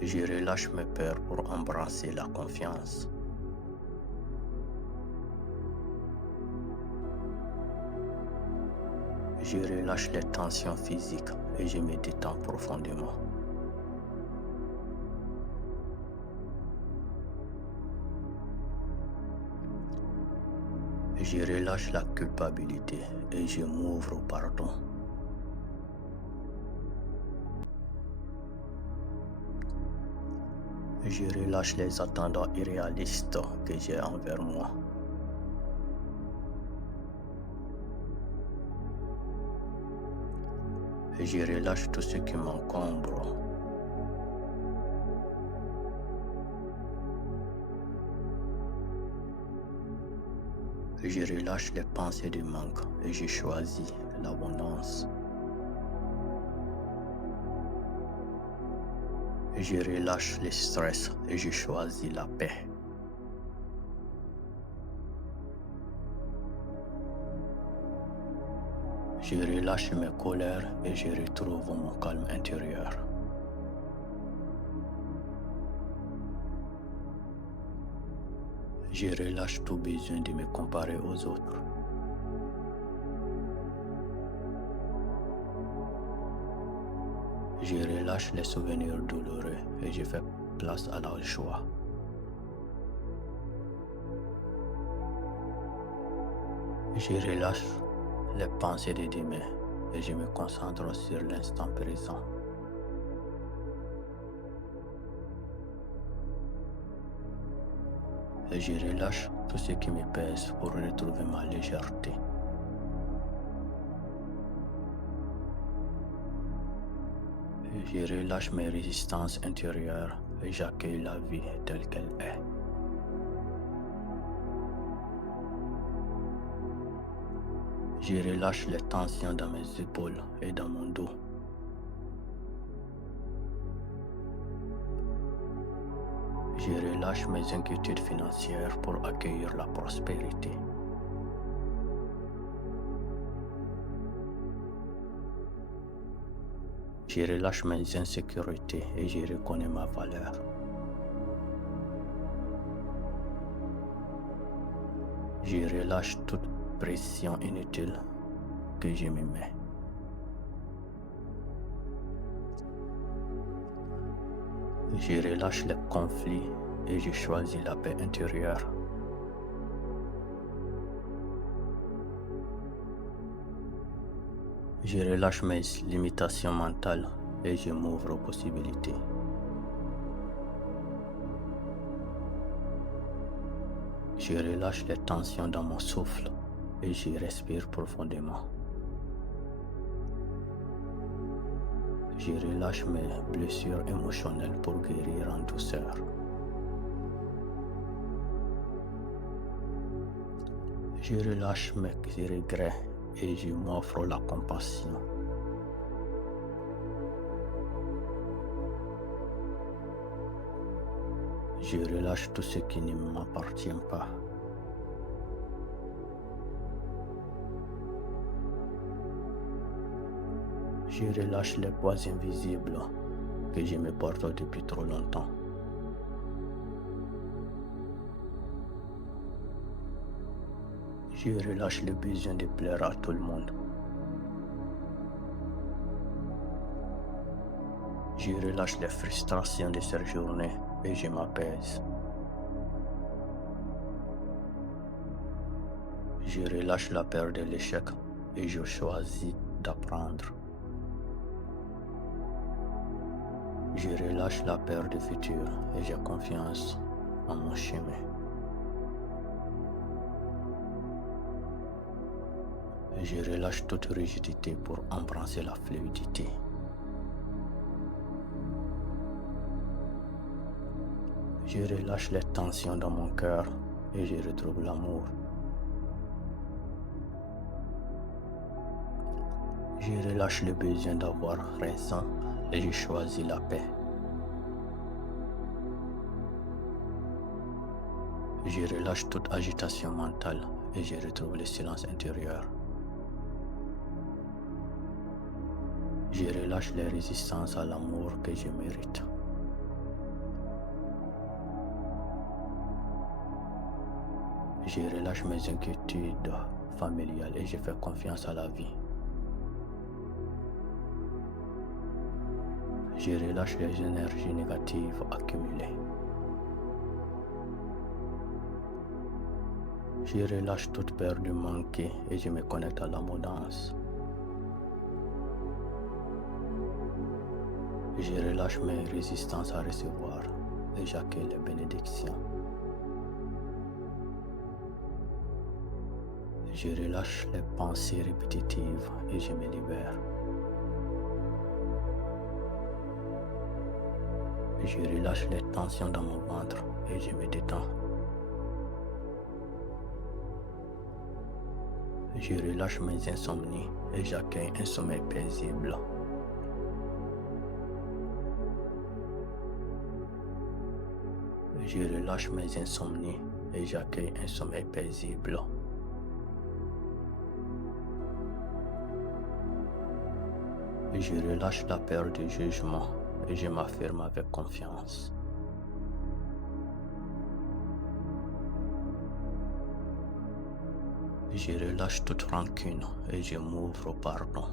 Je relâche mes peurs pour embrasser la confiance. Je relâche les tensions physiques et je me détends profondément. Je relâche la culpabilité et je m'ouvre au pardon. Je relâche les attendants irréalistes que j'ai envers moi. Je relâche tout ce qui m'encombre. Je relâche les pensées du manque et je choisis l'abondance. Je relâche le stress et je choisis la paix. Je relâche mes colères et je retrouve mon calme intérieur. Je relâche tout besoin de me comparer aux autres. Je relâche les souvenirs douloureux et je fais place à la joie. Je relâche les pensées de demain et je me concentre sur l'instant présent. Et je relâche tout ce qui me pèse pour retrouver ma légèreté. Je relâche mes résistances intérieures et j'accueille la vie telle qu'elle est. Je relâche les tensions dans mes épaules et dans mon dos. Je relâche mes inquiétudes financières pour accueillir la prospérité. Je relâche mes insécurités et je reconnais ma valeur. Je relâche toute pression inutile que je me mets. Je relâche les conflits et je choisis la paix intérieure. Je relâche mes limitations mentales et je m'ouvre aux possibilités. Je relâche les tensions dans mon souffle et je respire profondément. Je relâche mes blessures émotionnelles pour guérir en douceur. Je relâche mes regrets et je m'offre la compassion. Je relâche tout ce qui ne m'appartient pas. Je relâche les poids invisibles que je me porte depuis trop longtemps. Je relâche le besoin de plaire à tout le monde. Je relâche les frustrations de cette journée et je m'apaise. Je relâche la peur de l'échec et je choisis d'apprendre. Je relâche la peur du futur et j'ai confiance en mon chemin. Je relâche toute rigidité pour embrasser la fluidité. Je relâche les tensions dans mon cœur et je retrouve l'amour. Je relâche le besoin d'avoir raison et je choisis la paix. Je relâche toute agitation mentale et je retrouve le silence intérieur. Je relâche les résistances à l'amour que je mérite. Je relâche mes inquiétudes familiales et je fais confiance à la vie. Je relâche les énergies négatives accumulées. Je relâche toute peur de manquer et je me connecte à l'abondance. Je relâche mes résistances à recevoir et j'accueille les bénédictions. Je relâche les pensées répétitives et je me libère. Je relâche les tensions dans mon ventre et je me détends. Je relâche mes insomnies et j'accueille un sommeil paisible. Je relâche mes insomnies et j'accueille un sommeil paisible. Je relâche la peur du jugement et je m'affirme avec confiance. Je relâche toute rancune et je m'ouvre au pardon.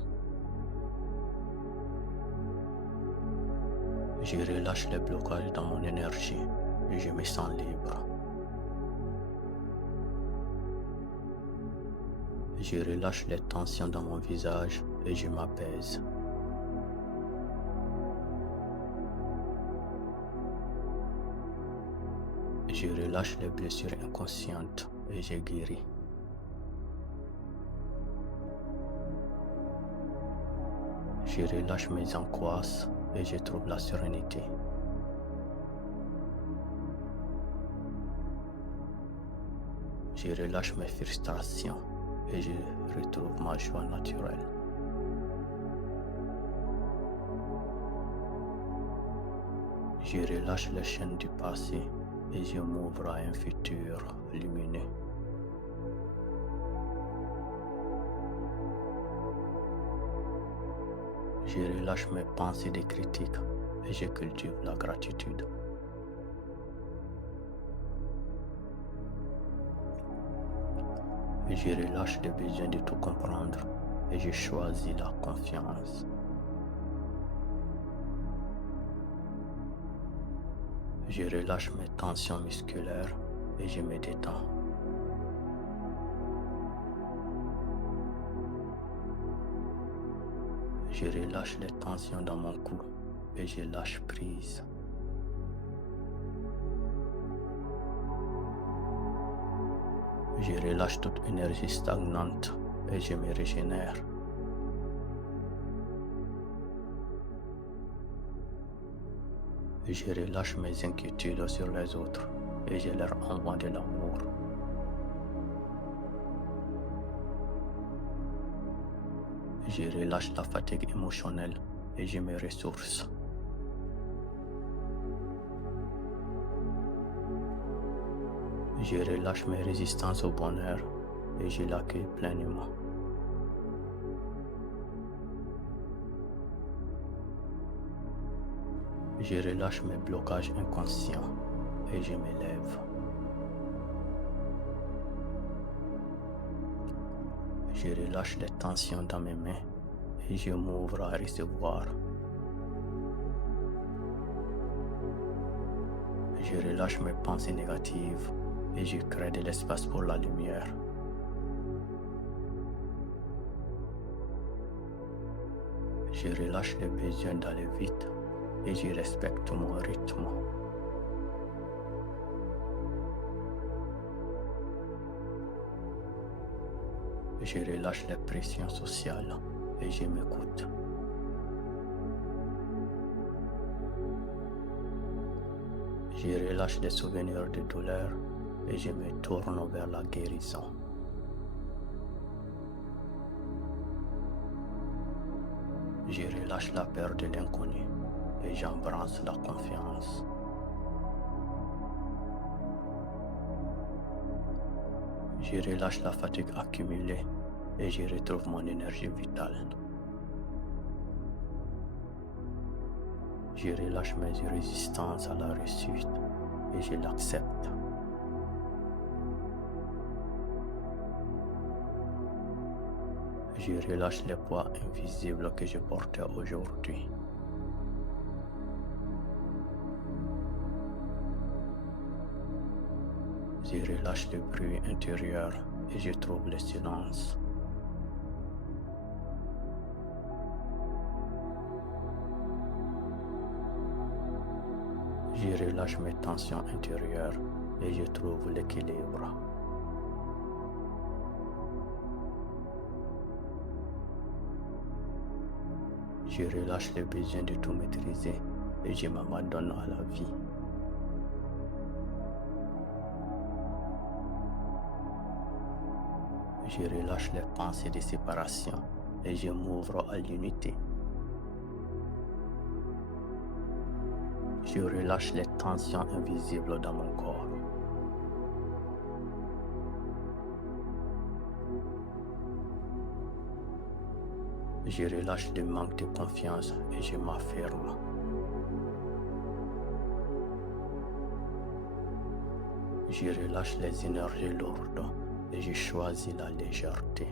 Je relâche les blocages dans mon énergie et je me sens libre. Je relâche les tensions dans mon visage et je m'apaise. Je relâche les blessures inconscientes et je guéris. Je relâche mes angoisses et je trouve la sérénité. Je relâche mes frustrations et je retrouve ma joie naturelle. Je relâche les chaînes du passé et je m'ouvre à un futur lumineux. Je relâche mes pensées de critique et je cultive la gratitude. Je relâche le besoin de tout comprendre et je choisis la confiance. Je relâche mes tensions musculaires et je me détends. Je relâche les tensions dans mon cou et je lâche prise. Je relâche toute énergie stagnante et je me régénère. Je relâche mes inquiétudes sur les autres et je leur envoie de l'amour. Je relâche la fatigue émotionnelle et je me ressource. Je relâche mes résistances au bonheur et je l'accueille pleinement. Je relâche mes blocages inconscients et je m'élève. Je relâche les tensions dans mes mains et je m'ouvre à recevoir. Je relâche mes pensées négatives et je crée de l'espace pour la lumière. Je relâche les besoins d'aller vite et je respecte mon rythme. Je relâche les pressions sociales et je m'écoute. Je relâche les souvenirs de douleur et je me tourne vers la guérison. Je relâche la peur de l'inconnu et j'embrasse la confiance. Je relâche la fatigue accumulée et je retrouve mon énergie vitale. Je relâche mes résistances à la réussite et je l'accepte. Je relâche les poids invisibles que je portais aujourd'hui. Je relâche le bruit intérieur et je trouve le silence. Je relâche mes tensions intérieures et je trouve l'équilibre. Je relâche le besoin de tout maîtriser et je m'abandonne à la vie. Je relâche les pensées de séparation et je m'ouvre à l'unité. Je relâche les tensions invisibles dans mon corps. Je relâche le manque de confiance et je m'affirme. Je relâche les énergies lourdes et je choisis la légèreté.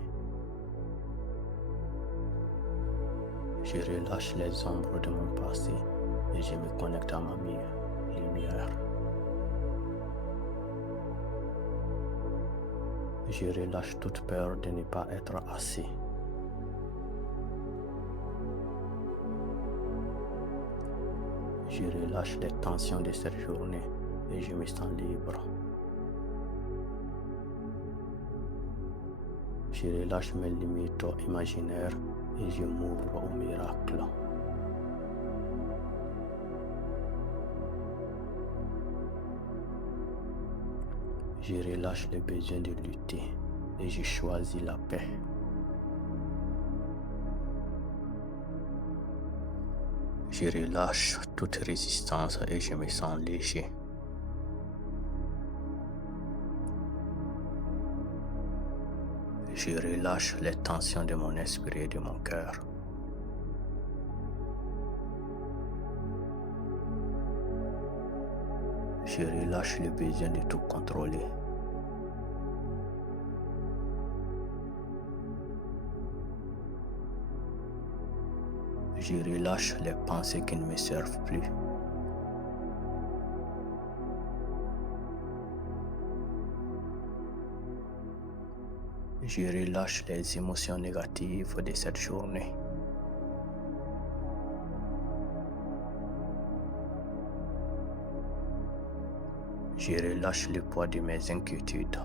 Je relâche les ombres de mon passé et je me connecte à ma lumière. Je relâche toute peur de ne pas être assez. Je relâche les tensions de cette journée et je me sens libre. Je relâche mes limites imaginaires et je m'ouvre au miracle. Je relâche le besoin de lutter et je choisis la paix. Je relâche toute résistance et je me sens léger. Je relâche les tensions de mon esprit et de mon cœur. Je relâche le besoin de tout contrôler. Je relâche les pensées qui ne me servent plus. Je relâche les émotions négatives de cette journée. Je relâche le poids de mes inquiétudes.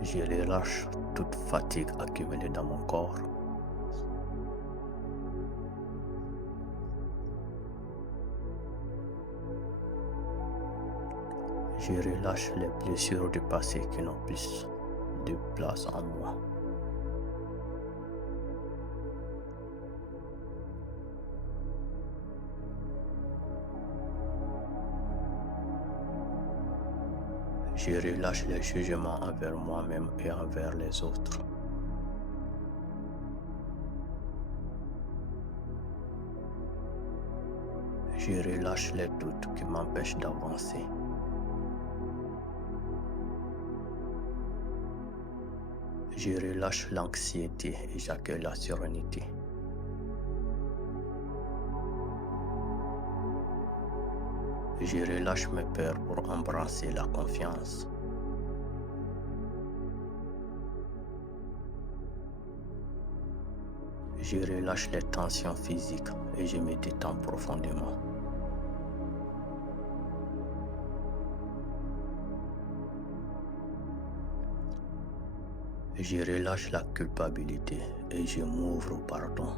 Je relâche toute fatigue accumulée dans mon corps. Je relâche les blessures du passé qui n'ont plus de place en moi. Je relâche les jugements envers moi-même et envers les autres. Je relâche les doutes qui m'empêchent d'avancer. Je relâche l'anxiété et j'accueille la sérénité. Je relâche mes peurs pour embrasser la confiance. Je relâche les tensions physiques et je me détends profondément. Je relâche la culpabilité et je m'ouvre au pardon.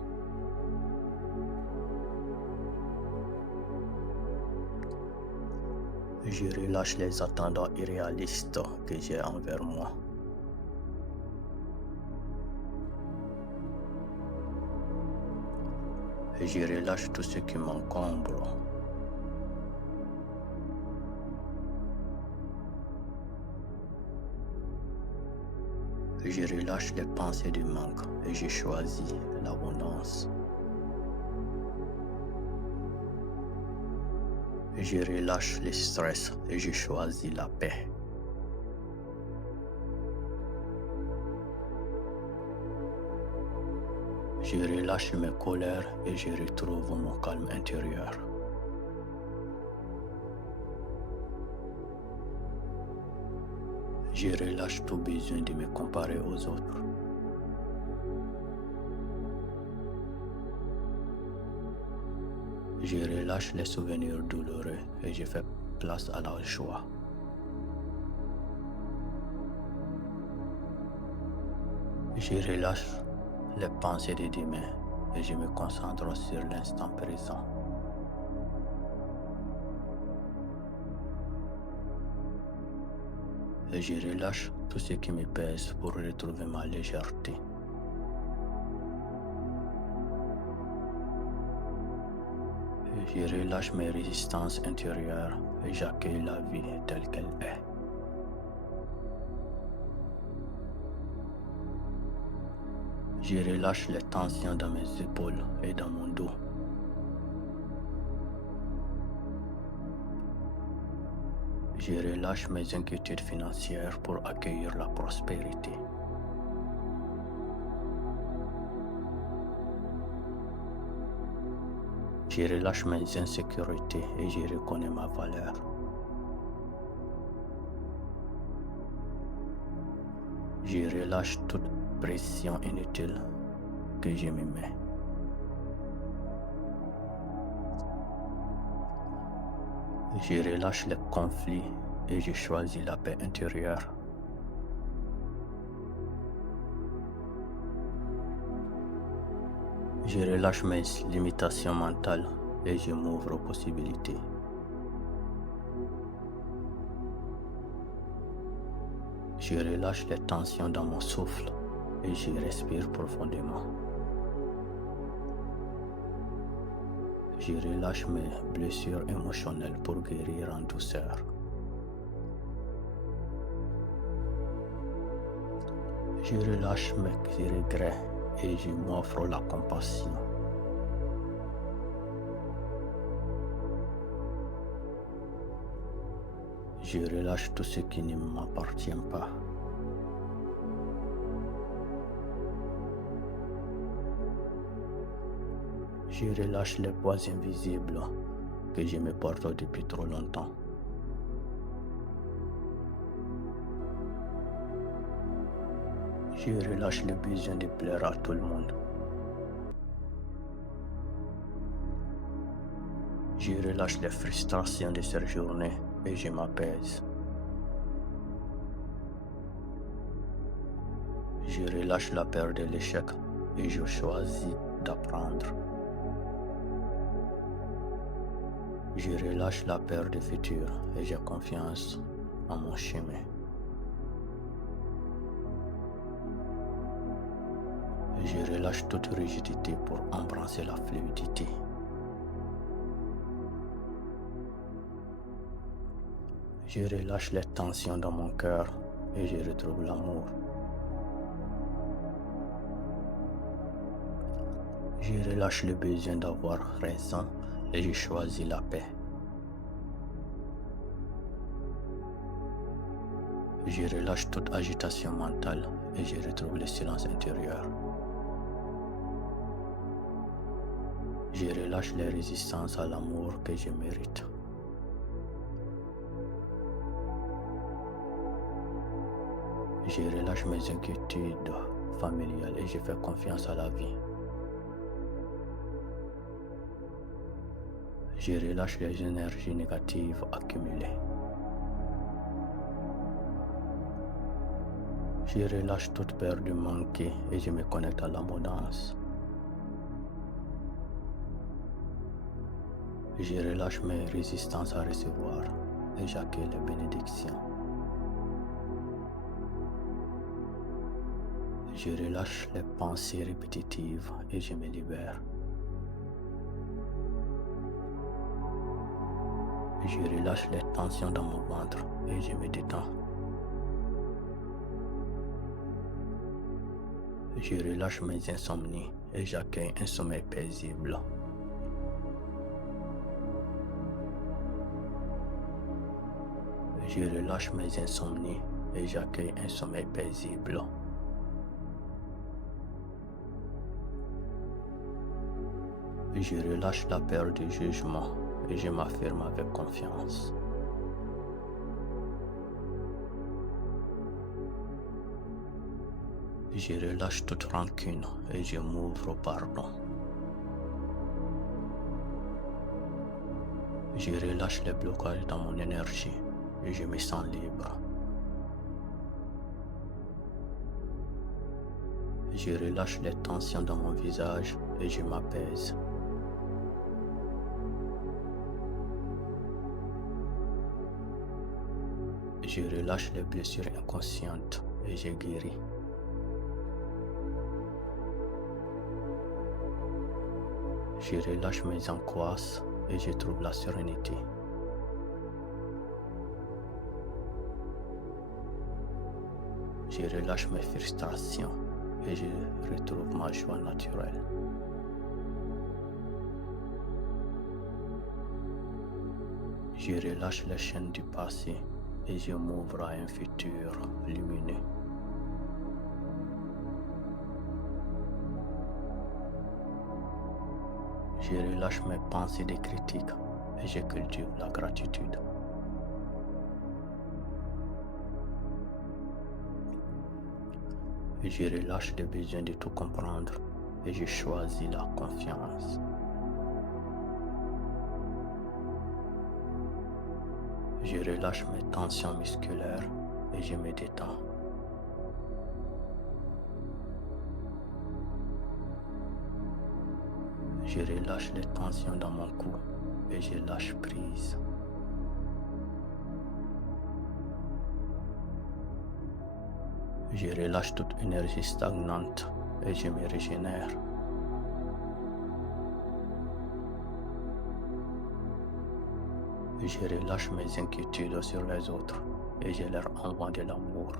Je relâche les attentes irréalistes que j'ai envers moi. Je relâche tout ce qui m'encombre. Je relâche les pensées du manque et je choisis l'abondance. Je relâche le stress et je choisis la paix. Je relâche mes colères et je retrouve mon calme intérieur. Je relâche tout besoin de me comparer aux autres. Je relâche les souvenirs douloureux et je fais place à la joie. Je relâche les pensées de demain et je me concentre sur l'instant présent. Et je relâche tout ce qui me pèse pour retrouver ma légèreté. Et je relâche mes résistances intérieures et j'accueille la vie telle qu'elle est. Je relâche les tensions dans mes épaules et dans mon dos. Je relâche mes inquiétudes financières pour accueillir la prospérité. Je relâche mes insécurités et je reconnais ma valeur. Je relâche toute pression inutile que je me mets. Je relâche les conflits et je choisis la paix intérieure. Je relâche mes limitations mentales et je m'ouvre aux possibilités. Je relâche les tensions dans mon souffle et je respire profondément. Je relâche mes blessures émotionnelles pour guérir en douceur. Je relâche mes regrets et je m'offre la compassion. Je relâche tout ce qui ne m'appartient pas. Je relâche les poids invisibles que je me porte depuis trop longtemps. Je relâche le besoin de plaire à tout le monde. Je relâche les frustrations de cette journée et je m'apaise. Je relâche la peur de l'échec et je choisis d'apprendre. Je relâche la peur du futur et j'ai confiance en mon chemin. Je relâche toute rigidité pour embrasser la fluidité. Je relâche les tensions dans mon cœur et je retrouve l'amour. Je relâche le besoin d'avoir raison et je choisis la paix. Je relâche toute agitation mentale et je retrouve le silence intérieur. Je relâche les résistances à l'amour que je mérite. Je relâche mes inquiétudes familiales et je fais confiance à la vie. Je relâche les énergies négatives accumulées. Je relâche toute peur de manquer et je me connecte à l'abondance. Je relâche mes résistances à recevoir et j'accueille les bénédictions. Je relâche les pensées répétitives et je me libère. Je relâche les tensions dans mon ventre et je me détends. Je relâche mes insomnies et j'accueille un sommeil paisible. Je relâche mes insomnies et j'accueille un sommeil paisible. Je relâche la peur du jugement et je m'affirme avec confiance. Je relâche toute rancune et je m'ouvre au pardon. Je relâche les blocages dans mon énergie et je me sens libre. Je relâche les tensions dans mon visage et je m'apaise. Je relâche les blessures inconscientes et je guéris. Je relâche mes angoisses et je trouve la sérénité. Je relâche mes frustrations et je retrouve ma joie naturelle. Je relâche les chaînes du passé et je m'ouvre à un futur lumineux. Je relâche mes pensées de critique et je cultive la gratitude. Je relâche le besoin de tout comprendre et je choisis la confiance. Je relâche mes tensions musculaires et je me détends. Je relâche les tensions dans mon cou et je lâche prise. Je relâche toute énergie stagnante et je me régénère. Je relâche mes inquiétudes sur les autres et je leur envoie de l'amour.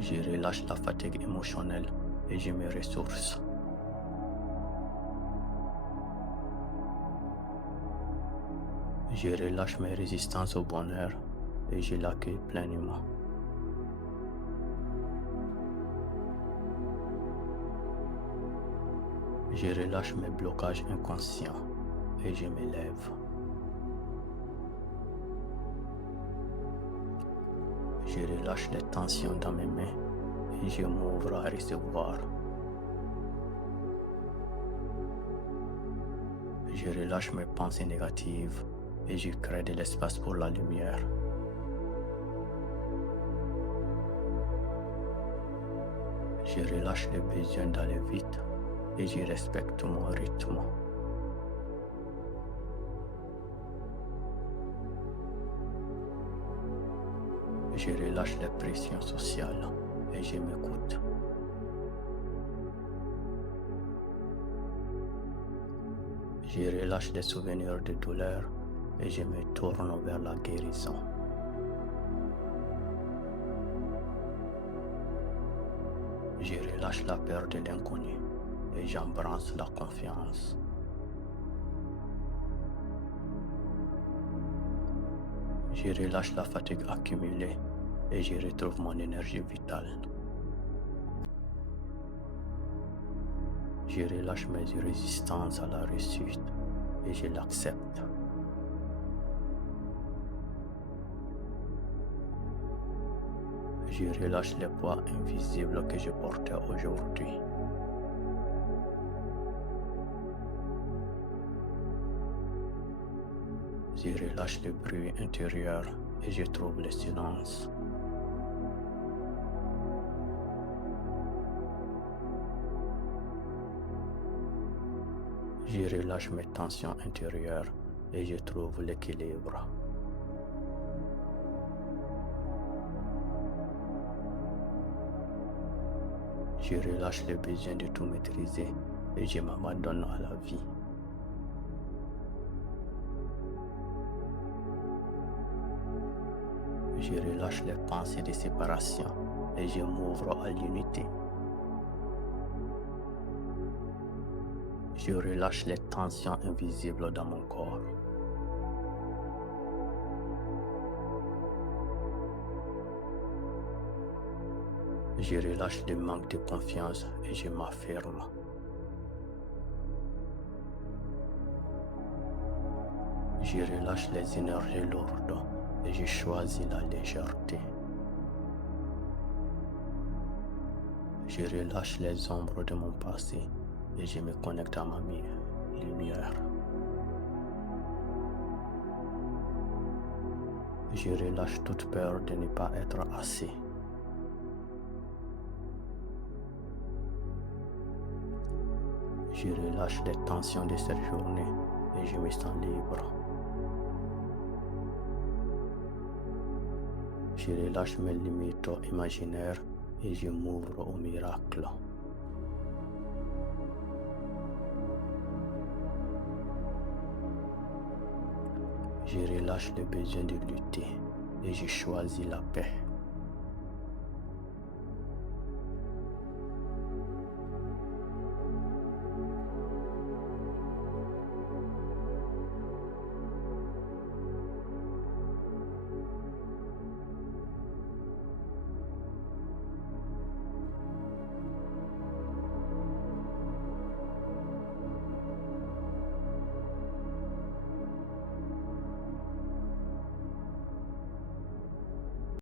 Je relâche la fatigue émotionnelle et je me ressource. Je relâche mes résistances au bonheur et je l'accueille pleinement. Je relâche mes blocages inconscients et je m'élève. Je relâche les tensions dans mes mains et je m'ouvre à recevoir. Je relâche mes pensées négatives et je crée de l'espace pour la lumière. Je relâche le besoin d'aller vite et je respecte mon rythme. Je relâche les pressions sociales et je m'écoute. Je relâche les souvenirs de douleur et je me tourne vers la guérison. Je relâche la peur de l'inconnu et j'embrasse la confiance. Je relâche la fatigue accumulée et je retrouve mon énergie vitale. Je relâche mes résistances à la réussite et je l'accepte. Je relâche les poids invisibles que je portais aujourd'hui. Je relâche le bruit intérieur et je trouve le silence. Je relâche mes tensions intérieures et je trouve l'équilibre. Je relâche le besoin de tout maîtriser et je m'abandonne à la vie. Je relâche les pensées de séparation et je m'ouvre à l'unité. Je relâche les tensions invisibles dans mon corps. Je relâche le manque de confiance et je m'affirme. Je relâche les énergies lourdes et je choisis la légèreté. Je relâche les ombres de mon passé et je me connecte à ma lumière. Je relâche toute peur de ne pas être assez. Je relâche les tensions de cette journée et je me sens libre. Je relâche mes limites imaginaires et je m'ouvre au miracle. Je relâche le besoin de lutter et je choisis la paix.